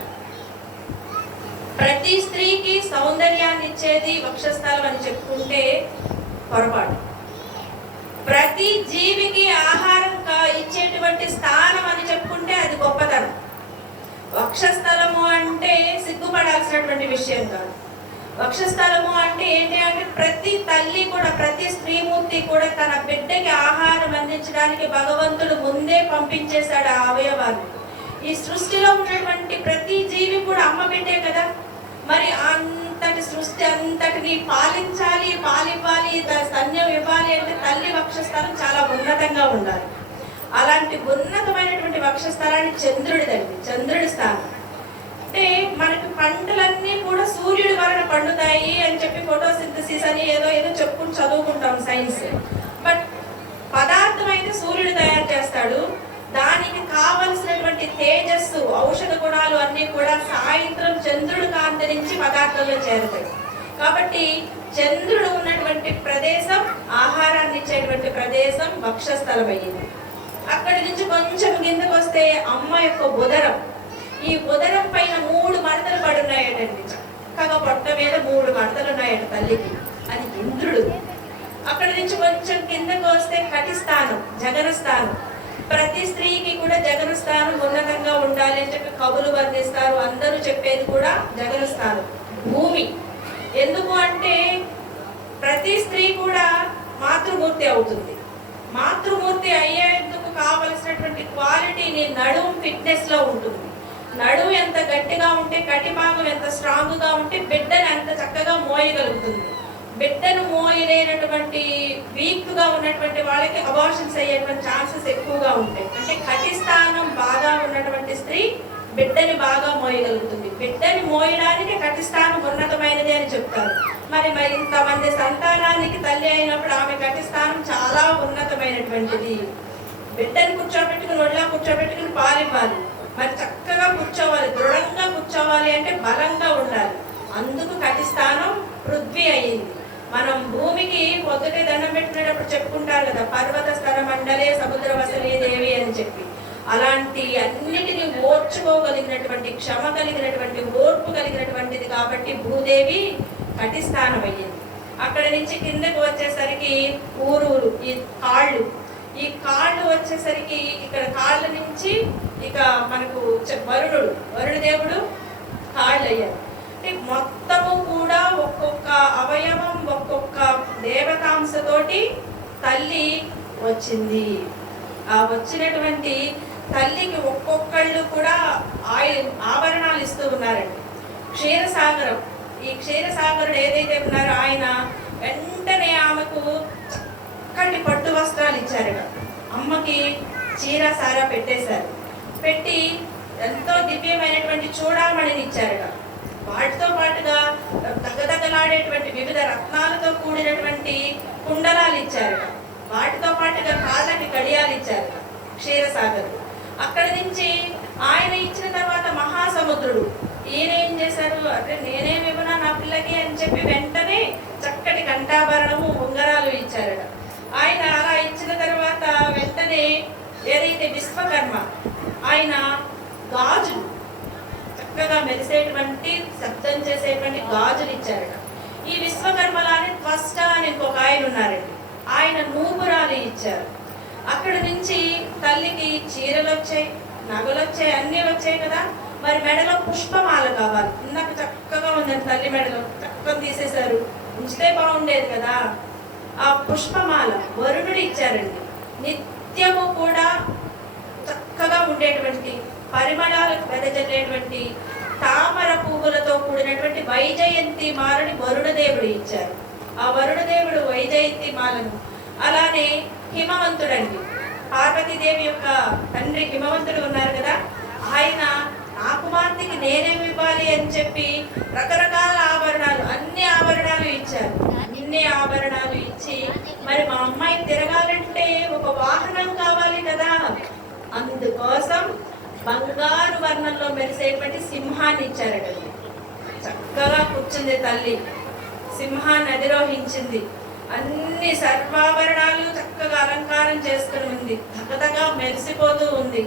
ప్రతి స్త్రీకి సౌందర్యాన్ని ఇచ్చేది వక్షస్థలం అని చెప్పుకుంటే పొరపాటు. ప్రతి జీవికి ఆహారం ఇచ్చేటువంటి స్థానం అని చెప్పుకుంటే అది గొప్పతనం. వక్షస్థలము అంటే సిగ్గుపడాల్సినటువంటి విషయం కాదు. వక్షస్థలము అంటే ఏంటి అంటే ప్రతి తల్లి కూడా, ప్రతి స్త్రీమూర్తి కూడా తన బిడ్డకి ఆహారం అందించడానికి భగవంతుడు ముందే పంపించేశాడు ఆ అవయవాన్ని. ఈ సృష్టిలో ఉన్నటువంటి ప్రతి జీవి కూడా అమ్మ బిడ్డే కదా. మరి అంతటి సృష్టి అంతటిని పాలించాలి, పాలివ్వాలి, స్తన్యం ఇవ్వాలి అంటే తల్లి వక్షస్థలం చాలా ఉన్నతంగా ఉండాలి. అలాంటి ఉన్నతమైనటువంటి వక్షస్థలాన్ని చంద్రుడిదండి, చంద్రుడి స్థానం. అంటే మనకి పంటలన్నీ కూడా సూర్యుడి వలన పండుతాయి అని చెప్పి ఫోటోసింథసిస్ అని ఏదో చెప్పుకుని చదువుకుంటాం సైన్స్. బట్ పదార్థం అయితే సూర్యుడు తయారు చేస్తాడు. దానికి కావలసినటువంటి తేజస్సు, ఔషధ గుణాలు అన్నీ కూడా సాయంత్రం చంద్రుడు కాంతి నుంచి పదార్థంలో చేరుతాయి. కాబట్టి చంద్రుడు ఉన్నటువంటి ప్రదేశం, ఆహారాన్ని ఇచ్చేటువంటి ప్రదేశం వక్షస్థలం అయ్యింది. అక్కడి నుంచి కొంచెం కిందకు వస్తే అమ్మ యొక్క ఉదరం. ఈ ఉదరం పైన 3 మడతలు పడున్నాయటండి. చక్కగా పొట్ట మీద 3 మడతలు ఉన్నాయట తల్లికి. అది ఇంద్రుడు. అక్కడి నుంచి కొంచెం కిందకు వస్తే కటిస్థానం, జగన స్థానం. ప్రతి స్త్రీకి కూడా జగన స్థానం ఉన్నతంగా ఉండాలి అని చెప్పి కవులు వర్ణిస్తారు. అందరూ చెప్పేది కూడా జగన స్థానం, భూమి. ఎందుకు అంటే ప్రతి స్త్రీ కూడా మాతృమూర్తి అవుతుంది. మాతృమూర్తి అయ్యేందుకు కావలసినటువంటి క్వాలిటీని నడుము ఫిట్నెస్ లో ఉంటుంది. నడుము ఎంత గట్టిగా ఉంటే, కటి భాగం ఎంత స్ట్రాంగ్ గా ఉంటే బిడ్డను ఎంత చక్కగా మోయగలుగుతుంది. బిడ్డను మోయలేనటువంటి వీక్ గా ఉన్నటువంటి వాళ్ళకి అబార్షన్స్ అయ్యేటువంటి ఛాన్సెస్ ఎక్కువగా ఉంటాయి. అంటే కటి స్థానం బాగా ఉన్నటువంటి స్త్రీ బిడ్డని బాగా మోయగలుగుతుంది. బిడ్డని మోయడానికి కటి స్థానం ఉన్నతమైనది అని చెప్తారు. మరి ఇంతమంది సంతానానికి తల్లి అయినప్పుడు ఆమె కటి స్థానం చాలా ఉన్నతమైనటువంటిది. బిడ్డని కూర్చోబెట్టుకుని, ఒళ్ళో కూర్చోబెట్టుకుని పాలివ్వాలి. మరి చక్కగా కూర్చోవాలి, దృఢంగా కూర్చోవాలి అంటే బలంగా ఉండాలి. అందుకు కటి స్థానం పృథ్వీ అయ్యింది. మనం భూమికి పొద్దుటే దండం పెట్టుకునేటప్పుడు చెప్పుకుంటారు కదా, పర్వత స్థర మండలే సముద్ర వసలే దేవి అని చెప్పి. అలాంటి అన్నిటిని ఓర్చుకోగలిగినటువంటి, క్షమ కలిగినటువంటి, ఓర్పు కలిగినటువంటిది కాబట్టి భూదేవి కటి స్థానం అయ్యింది. అక్కడి నుంచి కిందకు వచ్చేసరికి ఊరూరు, ఈ కాళ్ళు. ఈ కాళ్ళు వచ్చేసరికి ఇక్కడ కాళ్ళ నుంచి ఇక మనకు వరుణదేవుడు కాళ్ళు అయ్యారు. అంటే మొత్తము కూడా ఒక్కొక్క అవయవం, ఒక్కొక్క దేవతాంశతోటి తల్లి వచ్చింది. ఆ వచ్చినటువంటి తల్లికి ఒక్కొక్కళ్ళు కూడా ఆభరణాలు ఇస్తూ ఉన్నారండి. క్షీరసాగరం, ఈ క్షీరసాగరుడు ఏదైతే ఉన్నారో ఆయన వెంటనే ఆమెకు చక్కటి పట్టు వస్త్రాలు ఇచ్చారు. అమ్మకి చీర సారా పెట్టేశారు. పెట్టి ఎంతో దివ్యమైనటువంటి చూడామణిని ఇచ్చారట. వాటితో పాటుగా దగదగలాడేటువంటి వివిధ రత్నాలతో కూడినటువంటి కుండలాలు ఇచ్చారట. వాటితో పాటుగా కాళ్ళకి కడియాలు ఇచ్చారట క్షీరసాగరుడు. అక్కడి నుంచి ఆయన ఇచ్చిన తర్వాత మహాసముద్రుడు ఈయన ఏం చేశారు అంటే నేనేమివ్వనా నా పిల్లకి అని చెప్పి వెంటనే చక్కటి కంఠాభరణము, ఉంగరాలు ఇచ్చారట. ఆయన అలా ఇచ్చిన తర్వాత వెంటనే ఏదైతే విశ్వకర్మ ఆయన గాజులు, చక్కగా మెరిసేటువంటి, శబ్దం చేసేటువంటి గాజులు ఇచ్చారట. ఈ విశ్వకర్మలానే త్వష్ట అని ఇంకొక ఆయన ఉన్నారండి, ఆయన నూపురాలు ఇచ్చారు. అక్కడి నుంచి తల్లికి చీరలు వచ్చాయి, నగలు వచ్చాయి, అన్నీ వచ్చాయి కదా. మరి మెడలో పుష్పమాల కావాలి. నాకు చక్కగా ఉందండి తల్లి మెడలో, చక్కగా తీసేశారు, ఉంచితే బాగుండేది కదా. ఆ పుష్పమాల వరుణుడు ఇచ్చారండి. నిత్యము కూడా చక్కగా ఉండేటువంటి, పరిమళాలకు వెదజల్లేటువంటి తామర పువ్వులతో కూడినటువంటి వైజయంతి మాలని వరుణదేవుడు ఇచ్చారు. ఆ వరుణదేవుడు వైజయంతి మాలను, అలానే హిమవంతుడండి, పార్వతీదేవి యొక్క తండ్రి హిమవంతుడు ఉన్నారు కదా, ఆయన నా కుమార్తెకి నేనేమి ఇవ్వాలి అని చెప్పి రకరకాల ఆభరణాలు, అన్ని ఆభరణాలు ఇచ్చారు. అన్ని ఆభరణాలు ఇచ్చి మరి మా అమ్మాయి తిరగాలంటే ఒక వాహనం కావాలి కదా, అందుకోసం బంగారు వర్ణంలో మెరిసేటువంటి సింహాన్ని ఇచ్చారట. చక్కగా కూర్చుంది తల్లి, సింహాన్ని అధిరోహించింది, అన్ని సర్వాభరణాలు చక్కగా అలంకారం చేసుకుని ఉంది, చక్కగా మెరిసిపోతూ ఉంది.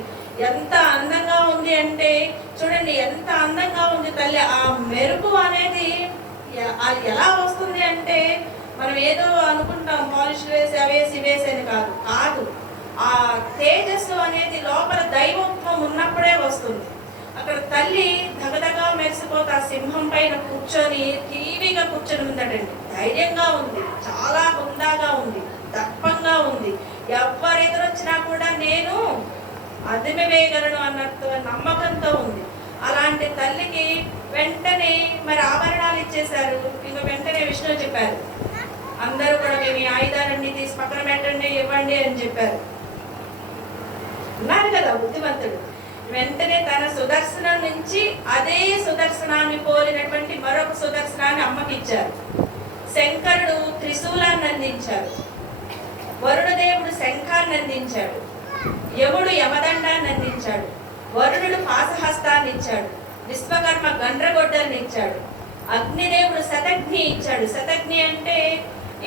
ఎంత అందంగా ఉంది అంటే చూడండి, ఎంత అందంగా ఉంది తల్లి. ఆ మెరుపు అనేది ఎలా వస్తుంది అంటే మనం ఏదో అనుకుంటాం పాలిష్ వేసి అవేసి వేసేది కాదు. ఆ తేజస్సు అనేది లోపల దైవత్వం ఉన్నప్పుడే వస్తుంది. అక్కడ తల్లి దగదగా మెరిసిపోతా సింహం పైన కూర్చొని టీవీగా కూర్చొని ఉందటండి. ధైర్యంగా ఉంది, చాలా హుందాగా ఉంది, దర్పంగా ఉంది. ఎవరెదురొచ్చినా కూడా నేను అదిమి వేయగలను అన్నట్టు నమ్మకంతో ఉంది. అలాంటి తల్లికి వెంటనే మరి ఆభరణాలు ఇచ్చేశారు. ఇంకా వెంటనే విష్ణువు చెప్పారు, అందరూ కూడా మేము ఈ ఆయుధాలన్నీ తీసి పక్కన పెట్టండి, ఇవ్వండి అని చెప్పారు. ఉన్నారు కదా బుద్ధిమంతుడు. వెంటనే తన సుదర్శనం నుంచి అదే సుదర్శనాన్ని పోలినటువంటి మరొక సుదర్శనాన్ని అమ్మకి ఇచ్చారు. శంకరుడు త్రిశూలాన్ని అందించారు, వరుణదేవుడు శంఖాన్ని అందించాడు, యముడు యమదండాన్ని అందించాడు, వరుణుడు పాశహస్తాన్ని ఇచ్చాడు, విశ్వకర్మ గండ్రగొడ్డల్ని ఇచ్చాడు, అగ్నిదేవుడు శతఘ్ని ఇచ్చాడు. శతఘ్ని అంటే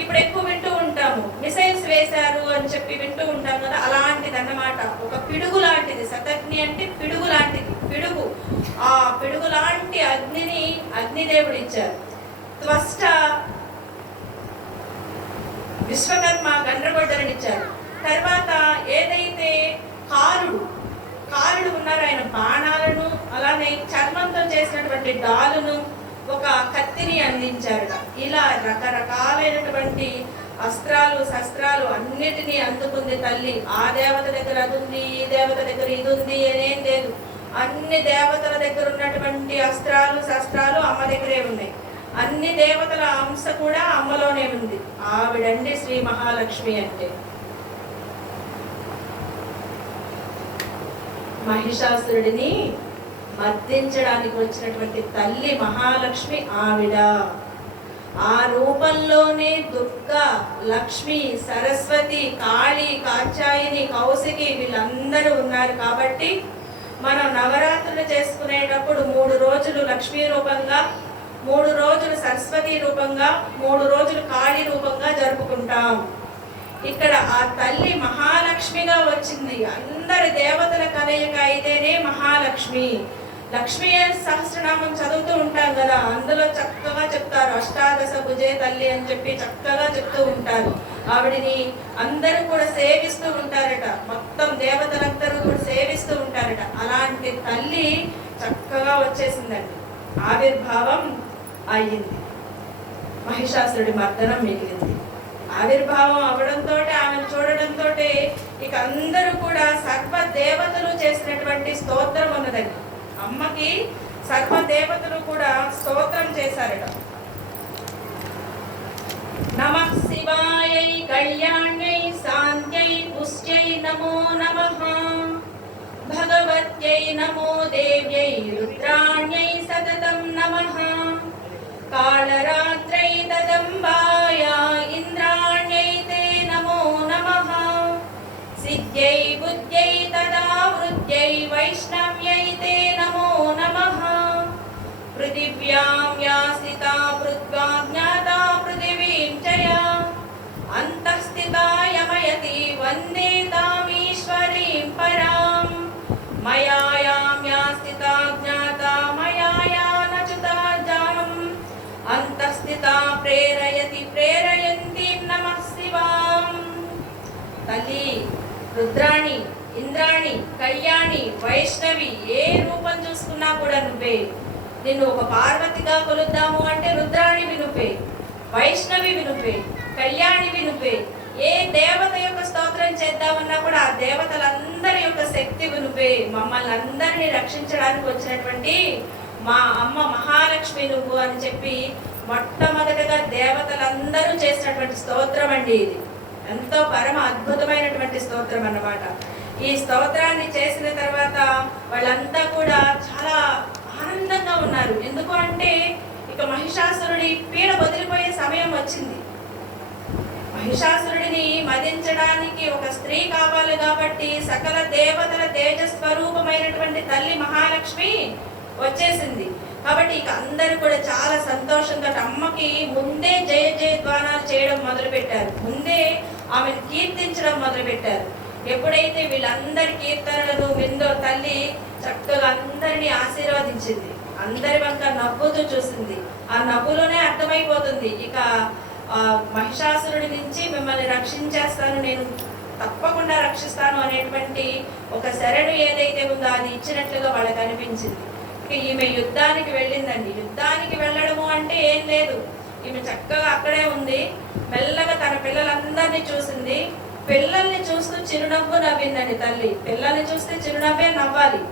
ఇప్పుడు ఎక్కువ వింటూ ఉంటాము, మిసైల్స్ వేశారు అని చెప్పి వింటూ ఉంటాం కదా, అలాంటిది అన్నమాట. ఒక పిడుగు లాంటిది. శతఘ్ని అంటే పిడుగు లాంటిది, పిడుగు. ఆ పిడుగు లాంటి అగ్నిని అగ్నిదేవుడు ఇచ్చారు. త్వష్ట విశ్వకర్మ గండ్రగొడ్డలని ఇచ్చారు. తర్వాత ఏదైతే కాలుడు ఉన్నారు, ఆయన బాణాలను అలానే చర్మంతో చేసినటువంటి డాలును ఒక కత్తిని అందించారట. ఇలా రకరకాలైనటువంటి అస్త్రాలు శస్త్రాలు అన్నిటినీ అందుకుంది తల్లి. ఆ దేవత దగ్గర అది ఉంది, ఈ దేవత దగ్గర ఇది ఉంది అనేం లేదు. అన్ని దేవతల దగ్గర ఉన్నటువంటి అస్త్రాలు శస్త్రాలు అమ్మ దగ్గరే ఉన్నాయి. అన్ని దేవతల అంశ కూడా అమ్మలోనే ఉంది. ఆవిడండి శ్రీ మహాలక్ష్మి అంటే. మహిషాసురుడిని మర్దించడానికి వచ్చినటువంటి తల్లి మహాలక్ష్మి ఆవిడ. ఆ రూపంలోనే దుర్గా, లక్ష్మి, సరస్వతి, కాళీ, కాత్యాయని, కౌశికి వీళ్ళందరూ ఉన్నారు. కాబట్టి మనం నవరాత్రులు చేసుకునేటప్పుడు 3 రోజులు లక్ష్మీ రూపంగా, 3 రోజులు సరస్వతి రూపంగా, 3 రోజులు కాళీ రూపంగా జరుపుకుంటాం. ఇక్కడ ఆ తల్లి మహాలక్ష్మిగా వచ్చింది. అందరి దేవతల కలయిక అయితేనే మహాలక్ష్మి. లక్ష్మీ సహస్రనామం చదువుతూ ఉంటాం కదా, అందులో చక్కగా చెప్తారు అష్టాదశ భుజే తల్లి అని చెప్పి చక్కగా చెప్తూ ఉంటారు. ఆవిడిని అందరూ కూడా సేవిస్తూ ఉంటారట, మొత్తం దేవతలందరూ కూడా సేవిస్తూ ఉంటారట. అలాంటి తల్లి చక్కగా వచ్చేసిందండి. ఆవిర్భావం అయ్యింది, మహిషాసురుడి మర్దనం మిగిలింది. ఆవిర్భావం అవడంతో ఆమెను చూడడంతో ఇక అందరూ కూడా సర్వ దేవతలు చేసినటువంటి స్తోత్రం ఉన్నదండి. అమ్మకి సర్వ దేవతలు కూడా స్తోత్రం చేశారట. నమః శివాయై కళ్యాణ్యై శాంత్యై పుష్ట్యై నమో నమః. భగవత్యై నమో దేవ్యై రుద్రాణ్యై సతతం నమః. కాళరాత్రై తదంబాయ ఇంద్రాణ్యై తే నమో నమః. సిద్ధ్యై బుద్ధ్యై తదా వృద్ధ్యై వైష్ణవ్యై తే నమో నమః. పృథివ్యాం యా స్థితా పృథ్వా జ్ఞాతా పృథివీం చ యా అంతఃస్థితా యమయతి వందే తామీశ్వరీం పరాం. మయాయాం యా స్థితా జ్ఞాతా మయాయా నచుతాజాం. అంతఃస్థితా ప్రేరయతి ప్రేరయంతి నమః శివాం. తల్లి రుద్రాణి, ఇంద్రాణి, కళ్యాణి, వైష్ణవి ఏ రూపం చూసుకున్నా కూడా నువ్వే. నిన్ను ఒక పార్వతిగా కొలుద్దాము అంటే రుద్రాణివి నువ్వే, వైష్ణవివి నువ్వే, కళ్యాణివి నువ్వే. ఏ దేవత యొక్క స్తోత్రం చేద్దామన్నా కూడా ఆ దేవతలందరి యొక్క శక్తివి నువ్వే. మమ్మల్ని అందరినీ రక్షించడానికి వచ్చినటువంటి మా అమ్మ మహాలక్ష్మి నువ్వు అని చెప్పి మొట్టమొదటగా దేవతలందరూ చేసినటువంటి స్తోత్రం అండి ఇది. ఎంతో పరమ అద్భుతమైనటువంటి స్తోత్రం అన్నమాట. ఈ స్తోత్రాన్ని చేసిన తర్వాత వాళ్ళంతా కూడా చాలా ఆనందంగా ఉన్నారు. ఎందుకు అంటే ఇక మహిషాసురుడి పీడ వదిలిపోయే సమయం వచ్చింది. మహిషాసురుడిని మదించడానికి ఒక స్త్రీ కావాలి కాబట్టి సకల దేవతల తేజస్వరూపమైనటువంటి తల్లి మహాలక్ష్మి వచ్చేసింది. కాబట్టి ఇక అందరూ కూడా చాలా సంతోషంతో అమ్మకి ముందే జయ జయధ్వానాలు చేయడం మొదలు పెట్టారు. ముందే ఆమెను కీర్తించడం మొదలు పెట్టారు. ఎప్పుడైతే వీళ్ళందరి కీర్తనలను విందో తల్లి చక్కగా అందరినీ ఆశీర్వదించింది. అందరి వంక నవ్వుతూ చూసింది. ఆ నవ్వులోనే అర్థమైపోతుంది ఇక మహిషాసురుడి నుంచి మిమ్మల్ని రక్షించేస్తాను, నేను తప్పకుండా రక్షిస్తాను అనేటువంటి ఒక శరణు ఏదైతే ఉందో అది ఇచ్చినట్లుగా వాళ్ళకి అనిపించింది. ఈమె యుద్ధానికి వెళ్ళిందండి. యుద్ధానికి వెళ్ళడము అంటే ఏం లేదు, ఈమె చక్కగా అక్కడే ఉంది. మెల్లగా తన పిల్లలందరినీ చూసింది. పిల్లల్ని చూస్తూ చిరునవ్వు నవ్విందండి తల్లి. పిల్లల్ని చూస్తే చిరునవ్వే నవ్వాలి.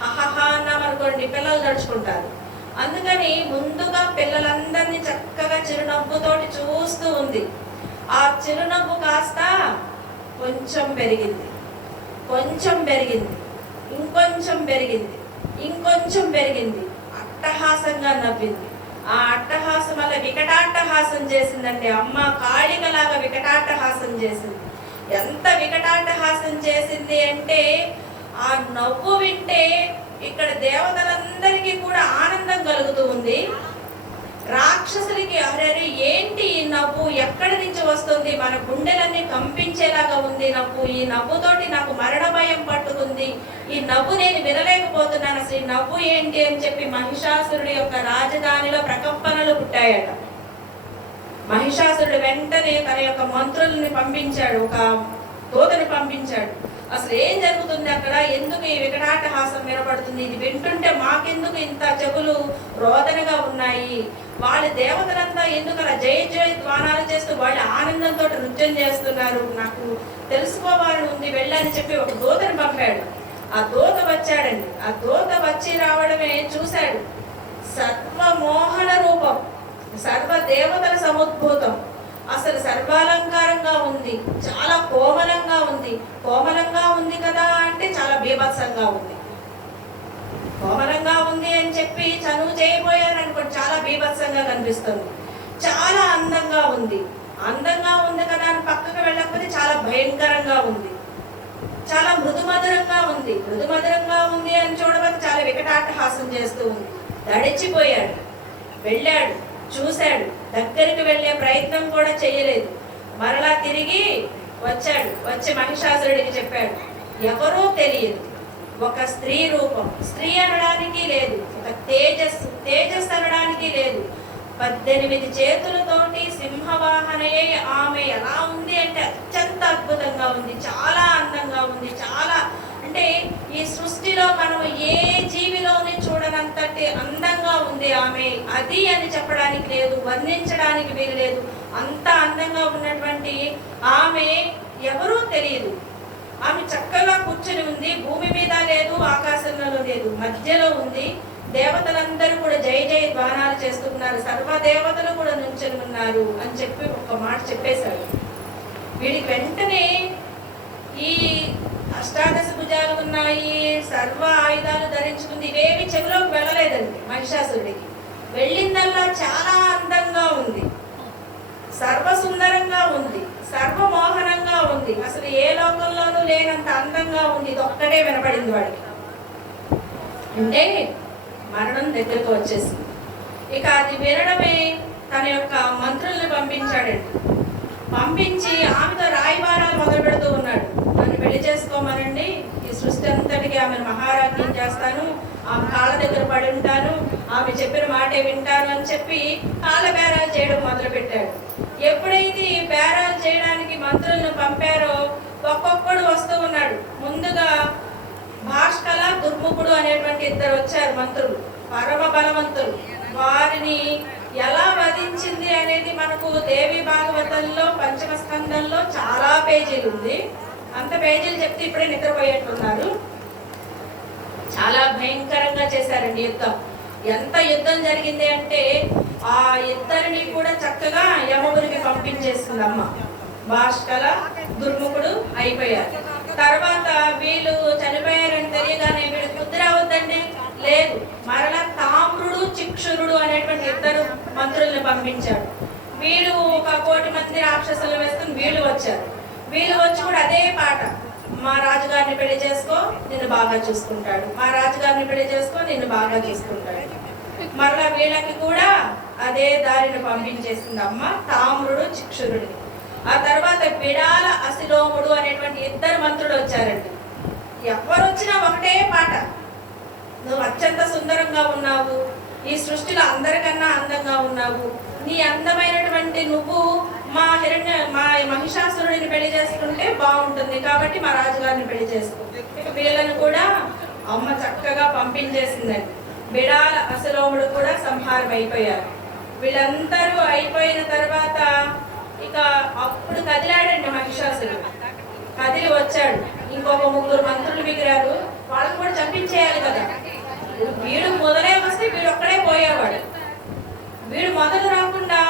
హహహా అన్నామనుకోండి పిల్లలు తడుచుకుంటారు. అందుకని ముందుగా పిల్లలందరినీ చక్కగా చిరునవ్వుతోటి చూస్తూ ఉంది. ఆ చిరునవ్వు కాస్త కొంచెం పెరిగింది, కొంచెం పెరిగింది, ఇంకొంచెం పెరిగింది, ఇంకొంచెం పెరిగింది. అట్టహాసంగా నవ్వింది. ఆ అట్టహాసం వల్ల వికటాట్టహాసం చేసిందండి అమ్మ. కాళికలాగా వికటాట్టహాసం చేసింది. ఎంత వికటాట్టహాసం చేసింది అంటే ఆ నవ్వు వింటే ఇక్కడ దేవతలందరికీ కూడా ఆనందం కలుగుతూ ఉంది. రాక్షసులకి అరే ఏంటి ఈ నవ్వు, ఎక్కడి నుంచి వస్తుంది, మన గుండెలన్నీ కంపించేలాగా ఉంది నవ్వు, ఈ నవ్వుతోటి నాకు మరణ భయం పట్టుకుంది, ఈ నవ్వు నేను వినలేకపోతున్నాను, అసలు ఈ నవ్వు ఏంటి అని చెప్పి మహిషాసురుడి యొక్క రాజధానిలో ప్రకంపనలు పుట్టాయట. మహిషాసురుడు వెంటనే తన యొక్క మంత్రుల్ని పంపించాడు, ఒక దూతని పంపించాడు. అసలు ఏం జరుగుతుంది అక్కడ, ఎందుకు ఈ వికటాటహాసం వినపడుతుంది, ఇది వింటుంటే మాకెందుకు ఇంత చెవులు రోదనగా ఉన్నాయి, వాళ్ళ దేవతలంతా ఎందుకు అలా జయ జయ ధ్వానాలు చేస్తూ వాళ్ళ ఆనందంతో నృత్యం చేస్తున్నారు, నాకు తెలుసుకోవాలని ఉంది, వెళ్ళని చెప్పి ఒక దూతని పంపాడు. ఆ దూత వచ్చాడండి. ఆ దూత వచ్చి రావడమే చూశాడు. సర్వమోహన రూపం, సర్వ దేవతల సముద్భూతం, అసలు సర్వాలంకారంగా ఉంది, చాలా కోమలంగా ఉంది. కోమలంగా ఉంది కదా అంటే చాలా బీభత్సంగా ఉంది. కోమలంగా ఉంది అని చెప్పి చనువు చేయబోయారు అనుకోండి, చాలా బీభత్సంగా కనిపిస్తుంది. చాలా అందంగా ఉంది, అందంగా ఉంది కదా అని పక్కకు వెళ్ళకపోతే చాలా భయంకరంగా ఉంది. చాలా మృదుమధురంగా ఉంది, మృదుమధురంగా ఉంది అని చూడబోతే చాలా వికటాట్టహాసం చేస్తూ ఉంది. దడిచిపోయాడు, వెళ్ళాడు, చూశాడు, దగ్గరికి వెళ్ళే ప్రయత్నం కూడా చేయలేదు. మరలా తిరిగి వచ్చాడు. వచ్చి మహిషాసురుడికి చెప్పాడు, ఎవరో తెలియదు, ఒక స్త్రీ రూపం, స్త్రీ అనడానికి లేదు, ఒక తేజస్సు, తేజస్సు అనడానికి లేదు, 18 చేతులతోటి సింహవాహనయ్యే ఆమె ఎలా ఉంది అంటే అత్యంత అద్భుతంగా ఉంది, చాలా అందంగా ఉంది. చాలా అంటే ఈ సృష్టిలో మనం ఏ జీవిలోని చూడనంతటి అందంగా ఉంది ఆమె, అది అని చెప్పడానికి లేదు, వర్ణించడానికి వీలు లేదు. అంత అందంగా ఉన్నటువంటి ఆమె ఎవరూ తెలియదు. ఆమె చక్కగా కూర్చొని ఉంది, భూమి మీద లేదు, ఆకాశంలో లేదు, మధ్యలో ఉంది. దేవతలందరూ కూడా జయ జయ ధ్వానాలు చేస్తున్నారు, సర్వదేవతలు కూడా నుంచొని ఉన్నారు అని చెప్పి ఒక మాట చెప్పేశాడు. వీడికి వెంటనే ఈ అష్టాదశ భుజాలు ఉన్నాయి, సర్వ ఆయుధాలు ధరించుకుంది, ఇవేవి చెవిలోకి వెళ్ళలేదండి మహిషాసురుడికి. వెళ్ళిందల్లా చాలా అందంగా ఉంది, సర్వసుందరంగా ఉంది, సర్వమోహనంగా ఉంది, అసలు ఏ లోకంలోనూ లేనంత అందంగా ఉంది. ఇది ఒక్కటే వినపడింది వాడికి. అంటే మరణం దగ్గరకు వచ్చేసింది. ఇక అది వినడమే తన యొక్క మంత్రుల్ని పంపించాడండి. పంపించి ఆమెతో రాయబారాలు మొదలు పెడుతూ ఉన్నాడు. నన్ను పెళ్లి చేసుకోమనండి, ఈ సృష్టి అంతటికి ఆమెను మహారాజ్యం చేస్తాను, ఆమె కాళ్ళ దగ్గర పడి ఉంటాను, ఆమె చెప్పిన మాటే వింటాను అని చెప్పి కాళ్ళ బేరాలు చేయడం మొదలు పెట్టాడు. ఎప్పుడైతే ఈ బేరాలు చేయడానికి మంత్రులను పంపారో ఒక్కొక్కడు వస్తూ ఉన్నాడు. ముందుగా భాష్కల, దుర్ముఖుడు అనేటువంటి 2 వచ్చారు మంత్రులు, పరమ బలవంతులు. వారిని ఎలా వధించింది అనేది మనకు దేవి భాగవతంలో 5వ స్కందంలో చాలా పేజీలు ఉంది. అంత పేజీలు చెప్తే ఇప్పుడే నిద్రపోయేట్టున్నారు. చాలా భయంకరంగా చేశారండి యుద్ధం. ఎంత యుద్ధం జరిగింది అంటే ఆ ఇద్దరిని కూడా చక్కగా యమపురికి పంపించేస్తుంది అమ్మ. భాష్కల, దుర్ముఖుడు అయిపోయారు. తర్వాత వీళ్ళు చనిపోయారని తెలియగానే వీళ్ళు బుద్ధి రావద్దండి, లేదు, మరలా తామ్రుడు, చిక్షురుడు అనేటువంటి 2 మంత్రుల్ని పంపించాడు. వీళ్ళు ఒక 1,000,000 మంది రాక్షసులు వేసుకుని వీళ్ళు వచ్చారు. వీళ్ళు వచ్చి కూడా అదే పాట, మా రాజుగారిని పెళ్లి చేసుకో నిన్ను బాగా చూసుకుంటాడు, మా రాజుగారిని పెళ్లి చేసుకో నిన్ను బాగా చూసుకుంటాడు. మరలా వీళ్ళకి కూడా అదే దారిని పంపించేసింది అమ్మ తామ్రుడు చిక్షురుడిని. ఆ తర్వాత బిడాల అసిలోముడు అనేటువంటి 2 మంత్రులు వచ్చారండి. ఎవరు వచ్చినా ఒకటే పాట, నువ్వు అత్యంత సుందరంగా ఉన్నావు, ఈ సృష్టిలో అందరికన్నా అందంగా ఉన్నావు, నీ అందమైనటువంటి నువ్వు మా మహిషాసురుడిని పెళ్లి చేసుకుంటే బాగుంటుంది, కాబట్టి మా రాజుగారిని పెళ్లి చేసుకో. వీళ్ళను కూడా అమ్మ చక్కగా పంపించేసిందండి. బిడాల అసలోముడు కూడా సంహారం అయిపోయారు. వీళ్ళందరూ అయిపోయిన తర్వాత ఇక అప్పుడు కదిలాడండి మహిషాసురుడు. కదిలి వచ్చాడు. ఇంకొక 3 మంత్రులు మిగిలారు, వాళ్ళని కూడా చంపించేయాలి కదా. వీడు మొదలే వస్తే వీడు ఒక్కడే పోయేవాడు. వీడు మొదలు రాకుండా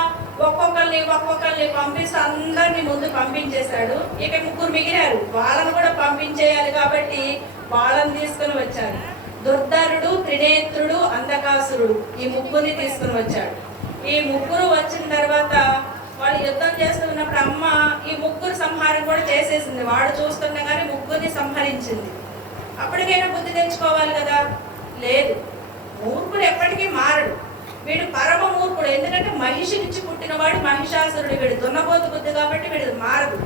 ఒక్కొక్కరిని పంపిస్తూ అందరినీ ముందు పంపించేశాడు. ఇక 3 మిగిలారు, వాళ్ళని కూడా పంపించేయాలి కాబట్టి వాళ్ళని తీసుకుని వచ్చారు. దుర్ధరుడు, త్రినేత్రుడు, అంధకాసురుడు, ఈ 3 తీసుకుని వచ్చాడు. ఈ 3 వచ్చిన తర్వాత వాళ్ళు యుద్ధం చేస్తున్నప్పుడు అమ్మ ఈ 3 సంహారం కూడా చేసేసింది. వాడు చూస్తుండగానే 3 సంహరించింది. అప్పటికైనా బుద్ధి తెచ్చుకోవాలి కదా, లేదు. మూర్ఖుడు ఎప్పటికీ మారడు. వీడు పరమ మూర్ఖుడు. ఎందుకంటే మహిషి నుంచి పుట్టినవాడు మహిషాసురుడు. వీడు దున్నపోతు బుద్ధి కాబట్టి వీడు మారదు.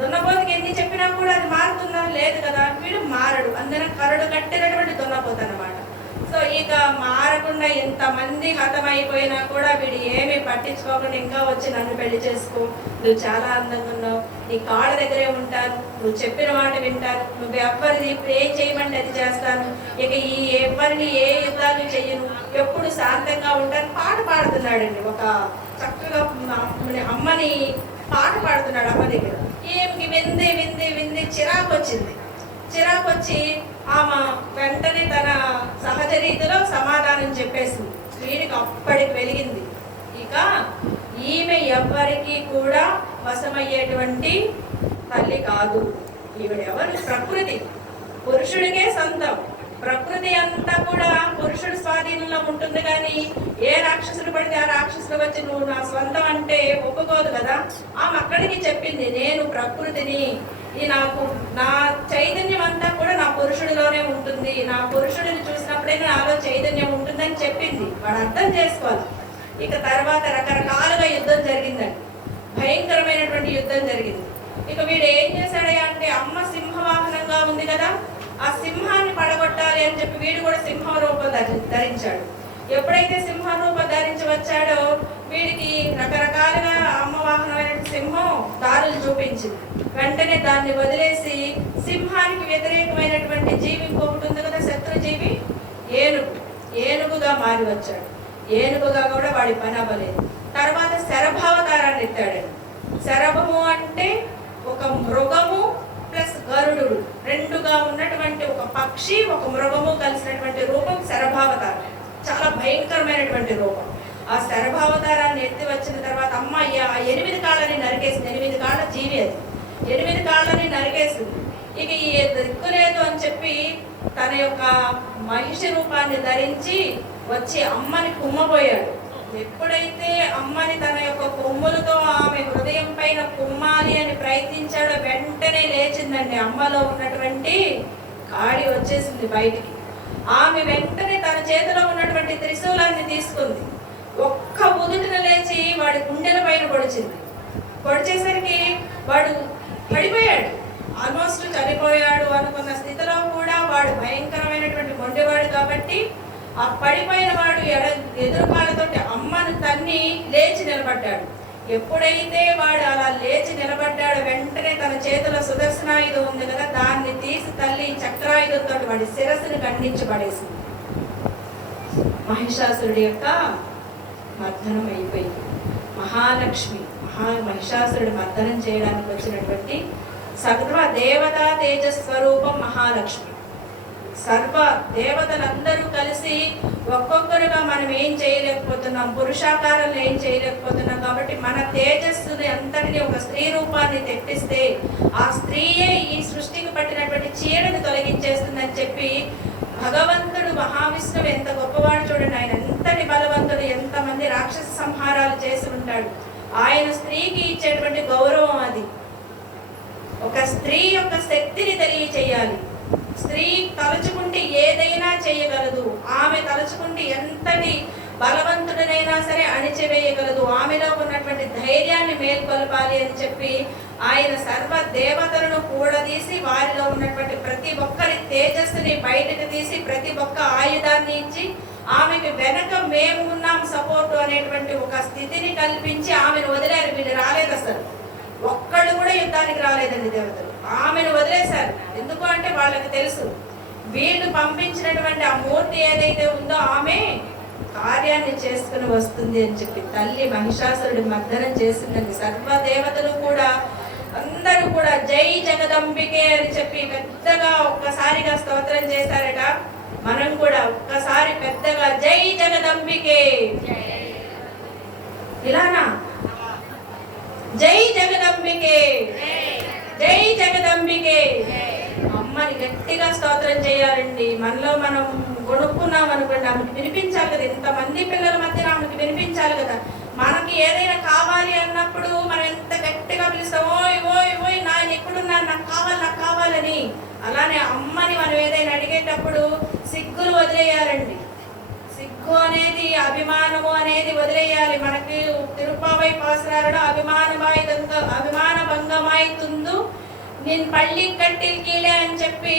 దున్నపోతుకి ఎన్ని చెప్పినా కూడా అది మారుతుందా, లేదు కదా. వీడు మారడు. అందున కరడు కట్టినటువంటి దున్నపోతు అన్నమాట. సో ఇక మారకుండా ఎంతమంది హతమైపోయినా కూడా వీడు ఏమీ పట్టించుకోకుండా ఇంకా వచ్చి నన్ను పెళ్లి చేసుకో, నువ్వు చాలా అందంగా ఉన్నావు, నీ కాళ్ళ దగ్గరే ఉంటాను, నువ్వు చెప్పిన మాట వింటాను, నువ్వు ఎవరిని ఏం చేయమంటే అది చేస్తాను, ఇక ఈ ఎవరిని ఏ యుద్ధాలు చెయ్యను, ఎప్పుడు శాంతంగా ఉంటాను పాట పాడుతున్నాడండి. ఒక చక్కగా అమ్మని పాట పాడుతున్నాడు అమ్మ దగ్గర. ఏమికి వింది వింది వింది చిరాకు వచ్చింది. చిరాకు వచ్చి ఆమె వెంటనే తన సహజ రీతిలో సమాధానం చెప్పేసింది. వీడికి అప్పటికి వెలిగింది, ఇక ఈమె ఎవ్వరికి కూడా వశమయ్యేటువంటి తల్లి కాదు. ఈవిడెవరు? ప్రకృతి, పురుషుడికే సొంతం. ప్రకృతి అంతా కూడా పురుషుడి స్వాధీనంలో ఉంటుంది. కానీ ఏ రాక్షసుడు పడితే ఆ రాక్షసుడు వచ్చి నువ్వు నా స్వంతం అంటే ఒప్పుకోదు కదా. ఆమె అక్కడికి చెప్పింది, నేను ప్రకృతిని, ఈ నా చైతన్యం అంతా కూడా నా పురుషుడిలోనే ఉంటుంది, నా పురుషుడిని చూసినప్పుడే నాలో చైతన్యం ఉంటుందని చెప్పింది. వాడు అర్థం చేసుకోవాలి. ఇక తర్వాత రకరకాలుగా యుద్ధం జరిగిందండి. భయంకరమైనటువంటి యుద్ధం జరిగింది. ఇక వీడు ఏం చేశాడయ్యా అంటే, అమ్మ సింహవాహనంగా ఉంది కదా, ఆ సింహాన్ని పడగొట్టాలి అని చెప్పి వీడు కూడా సింహ రూపం ధరించాడు. ఎప్పుడైతే సింహ రూపం ధరించి వచ్చాడో వీడికి రకరకాలుగా అమ్మ వాహనమైన సింహం దారులు చూపించింది. వెంటనే దాన్ని వదిలేసి సింహానికి వ్యతిరేకమైనటువంటి జీవి ఇంకొకటి ఉంది కదా, శత్రుజీవి, ఏనుగుగా మారి వచ్చాడు. ఏనుగుగా కూడా వాడి పని అవ్వలేదు. తర్వాత శరభావతారాన్ని ఎత్తాడండి. శరభము అంటే ఒక మృగము ప్లస్ గరుడు, 2గా ఉన్నటువంటి ఒక పక్షి, ఒక మృగము కలిసినటువంటి రూపం శరభావతారం. చాలా భయంకరమైనటువంటి రూపం. ఆ శరభావతారాన్ని ఎత్తి వచ్చిన తర్వాత అమ్మ ఆ 8 కాళ్ళని నరికేసింది. 8 కాళ్ళ జీవి అది. 8 కాళ్ళని నరికేసింది. ఇక ఈ దిక్కులేదు అని చెప్పి తన యొక్క మహిషి రూపాన్ని ధరించి వచ్చి అమ్మని కుమ్మబోయాడు. ఎప్పుడైతే అమ్మని తన యొక్క కొమ్ములతో ఆమె హృదయం పైన కుమ్మాలి అని ప్రయత్నించాడో వెంటనే లేచిందండి. అమ్మలో ఉన్నటువంటి కాడి వచ్చేసింది బయటికి. ఆమె వెంటనే తన చేతిలో ఉన్నటువంటి త్రిశూలాన్ని తీసుకుంది. ఒక్క ఉదుటిన లేచి వాడి గుండెల పైన పొడిచింది. పొడిచేసరికి వాడు పడిపోయాడు. ఆల్మోస్ట్ చనిపోయాడు అనుకున్న స్థితిలో కూడా వాడు భయంకరమైనటువంటి మొండివాడు కాబట్టి ఆ పడిపోయిన వాడు ఎదురుకాలతోటి అమ్మను తన్ని లేచి నిలబడ్డాడు. ఎప్పుడైతే వాడు అలా లేచి నిలబడ్డాడో వెంటనే తన చేతిలో సుదర్శనాయుధం ఉంది కదా, దాన్ని తీసి తల్లి చక్రాయుధంతో వాడి శిరస్సును ఖండించి పడేసింది. మహిషాసురుడి యొక్క మర్దనం అయిపోయింది. మహాలక్ష్మి మహిషాసురుడి మర్దనం చేయడానికి వచ్చినటువంటి సర్వ దేవతా తేజస్వరూపం మహాలక్ష్మి. సర్వ దేవతలందరూ కలిసి ఒక్కొక్కరుగా మనం ఏం చేయలేకపోతున్నాం, పురుషాకారంలో ఏం చేయలేకపోతున్నాం. కాబట్టి మన తేజస్సుని అంతటిని ఒక స్త్రీ రూపాన్ని తెప్పిస్తే ఆ స్త్రీయే ఈ సృష్టికి పట్టినటువంటి చీడని తొలగించేస్తుందని చెప్పి భగవంతుడు మహావిష్ణువు ఎంత గొప్పవాడు చూడండి. ఆయన ఎంతటి బలవంతుడు, ఎంతమంది రాక్షస సంహారాలు చేసి ఉంటాడు. ఆయన స్త్రీకి ఇచ్చేటువంటి గౌరవం అది. ఒక స్త్రీ యొక్క శక్తిని తెలియచేయాలి. స్త్రీ తలుచుకుంటే ఏదైనా చేయగలదు. ఆమె తలుచుకుంటే ఎంతటి బలవంతుడనైనా సరే అణిచివేయగలదు. ఆమెలో ఉన్నటువంటి ధైర్యాన్ని మేల్కొల్పాలి అని చెప్పి ఆయన సర్వ దేవతలను కూడదీసి వారిలో ఉన్నటువంటి ప్రతి ఒక్కరి తేజస్సుని బయటకు తీసి ప్రతి ఒక్క ఆయుధాన్ని ఇచ్చి ఆమెకు వెనక మేము ఉన్నాం సపోర్టు అనేటువంటి ఒక స్థితిని కల్పించి ఆమెను వదిలేరు. వీళ్ళు రాలేదు, అసలు ఒక్కళ్ళు కూడా యుద్ధానికి రాలేదండి దేవతలు. ఆమెను వదిలేశారు. ఎందుకు అంటే వాళ్ళకి తెలుసు వీళ్ళు పంపించినటువంటి ఆ మూర్తి ఏదైతే ఉందో ఆమె కార్యాన్ని చేసుకుని వస్తుంది అని చెప్పి తల్లి మహిషాసురుడి మర్దనం చేసిందండి. సర్వ దేవతలు కూడా అందరూ కూడా జై జగదంబికే అని చెప్పి పెద్దగా ఒక్కసారిగా స్తోత్రం చేశారట. మనం కూడా ఒక్కసారి పెద్దగా జై జగదంబికే, ఇలానా జై జగదంబికే, జై జగదంబికే. అమ్మని గట్టిగా స్తోత్రం చేయాలండి. మనలో మనం కొనుక్కున్నాం అనుకోండి, ఆమెకి వినిపించాలి కదా. ఇంతమంది పిల్లల మధ్య ఆమెకి వినిపించాలి కదా. మనకి ఏదైనా కావాలి అన్నప్పుడు మనం ఎంత గట్టిగా పిలుస్తాం, ఓయ్ ఓయ్ ఓయ్ నాయన ఎక్కడున్నారు, నాకు కావాలి నాకు కావాలని. అలానే అమ్మని మనం ఏదైనా అడిగేటప్పుడు సిగ్గులు వదిలేయాలండి. సిగ్గు అనేది అభిమానము అనేది వదిలేయాలి. మనకి తిరుపావై పాసరాలలో అభిమాన భంగమైతుందు నేను పళ్ళి కట్టిల్ కీలే అని చెప్పి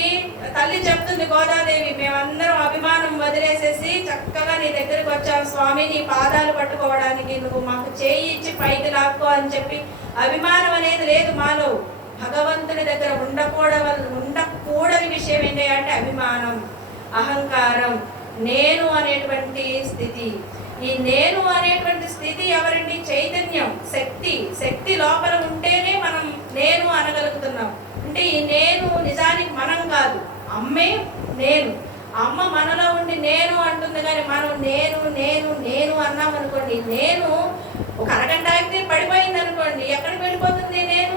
తల్లి చెప్తుంది గోదాదేవి. మేమందరం అభిమానం వదిలేసేసి చక్కగా నీ దగ్గరికి వచ్చాను స్వామి, నీ పాదాలు పట్టుకోవడానికి, నువ్వు మాకు చేయి ఇచ్చి పైకి లాక్కో అని చెప్పి. అభిమానం అనేది లేదు మాలో. భగవంతుడి దగ్గర ఉండకూడని విషయం ఏంటి అంటే అభిమానం, అహంకారం, నేను అనేటువంటి స్థితి. ఈ నేను అనేటువంటి స్థితి ఎవరండి? చైతన్యం, శక్తి. శక్తి లోపల ఉంటేనే మనం నేను అనగలుగుతున్నాం. అంటే ఈ నేను నిజానికి మనం కాదు, అమ్మే నేను. అమ్మ మనలో ఉండి నేను అంటుంది, కానీ మనం నేను నేను నేను అన్నాం అనుకోండి, నేను ఒక అరగంట అయితే పడిపోయింది అనుకోండి, ఎక్కడికి వెళ్ళిపోతుంది? నేను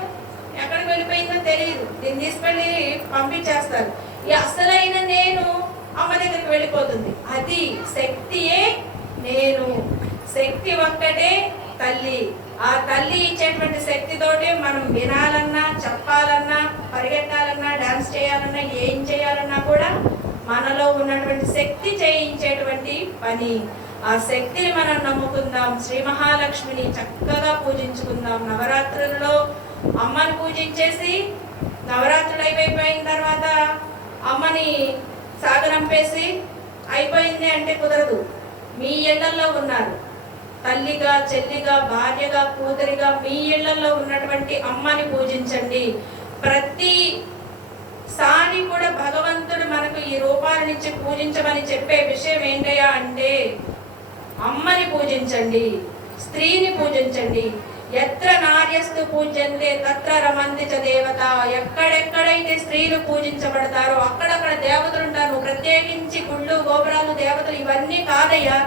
ఎక్కడికి వెళ్ళిపోయిందో తెలియదు. దీన్ని తీసుకెళ్ళి పంపించేస్తారు. ఈ అసలైన నేను అమ్మ దగ్గరికి వెళ్ళిపోతుంది. అది శక్తియే నేను. శక్తి ఒక్కటే తల్లి. ఆ తల్లి ఇచ్చేటువంటి శక్తితోటే మనం వినాలన్నా, చెప్పాలన్నా, పరిగెట్టాలన్నా, డాన్స్ చేయాలన్నా, ఏం చేయాలన్నా కూడా మనలో ఉన్నటువంటి శక్తి చేయించేటువంటి పని. ఆ శక్తిని మనం నమ్ముకుందాం. శ్రీ మహాలక్ష్మిని చక్కగా పూజించుకుందాం. నవరాత్రుల్లో అమ్మని పూజించేసి నవరాత్రులు అయిపోయిన తర్వాత అమ్మని సాగరంపేసి అయిపోయింది అంటే కుదరదు. మీ ఇళ్లలో ఉన్నారు, తల్లిగా, చెల్లిగా, భార్యగా, కూతురిగా మీ ఇళ్లలో ఉన్నటువంటి అమ్మని పూజించండి. ప్రతిసారి కూడా భగవంతుడు మనకు ఈ రూపాలనిచ్చి పూజించమని చెప్పే విషయం ఏంటయ్యా అంటే అమ్మని పూజించండి, స్త్రీని పూజించండి. ఎత్ర నార్యస్తు పూజ్యంతే తత్ర రమంతి చ దేవత. ఎక్కడెక్కడైతే స్త్రీలు పూజించబడతారో అక్కడక్కడ దేవతలు ఉంటారు. ప్రత్యేకించి గుళ్ళు, గోపురాలు, దేవతలు ఇవన్నీ కాదయ్యా.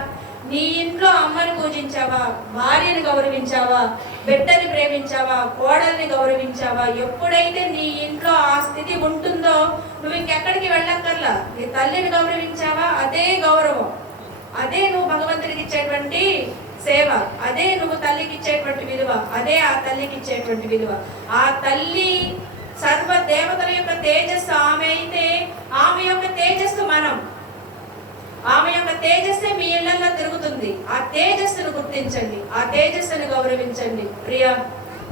నీ ఇంట్లో అమ్మని పూజించావా, భార్యని గౌరవించావా, బిడ్డని ప్రేమించావా, కోడల్ని గౌరవించావా, ఎప్పుడైతే నీ ఇంట్లో ఆ స్థితి ఉంటుందో నువ్వు ఇంకెక్కడికి వెళ్ళక్కర్లా. నీ తల్లిని గౌరవించావా, అదే గౌరవం, అదే నువ్వు భగవంతుడికి ఇచ్చేటువంటి సేవ, అదే నువ్వు తల్లికి ఇచ్చేటువంటి విలువ, అదే ఆ తల్లికి ఇచ్చేటువంటి విలువ. ఆ తల్లి సర్వ దేవతల యొక్క తేజస్సు ఆమె అయితే ఆమె యొక్క తేజస్సు మనం. ఆమె యొక్క తేజస్సే మీ ఇళ్లలో తిరుగుతుంది. ఆ తేజస్సును గుర్తించండి, ఆ తేజస్సును గౌరవించండి. ప్రియ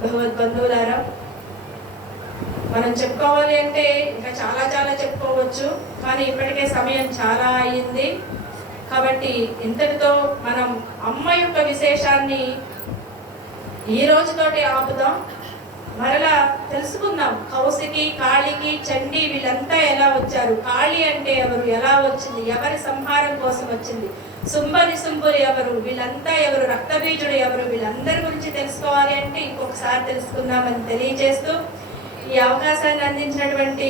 భగవద్బంధువులారా, మనం చెప్పుకోవాలి అంటే ఇంకా చాలా చాలా చెప్పుకోవచ్చు, కానీ ఇప్పటికే సమయం చాలా అయ్యింది. కాబట్టి ఇంతటితో మనం అమ్మ యొక్క విశేషాన్ని ఈ రోజుతోటి ఆపుదాం. మరలా తెలుసుకుందాం. కౌశికి, కాళికి, చండి వీళ్ళంతా ఎలా వచ్చారు, కాళి అంటే ఎవరు, ఎలా వచ్చింది, ఎవరి సంహారం కోసం వచ్చింది, శుంభులు ఎవరు, వీళ్ళంతా ఎవరు, రక్తబీజుడు ఎవరు, వీళ్ళందరి గురించి తెలుసుకోవాలి అంటే ఇంకొకసారి తెలుసుకుందామని తెలియజేస్తూ ఈ అవకాశాన్ని అందించినటువంటి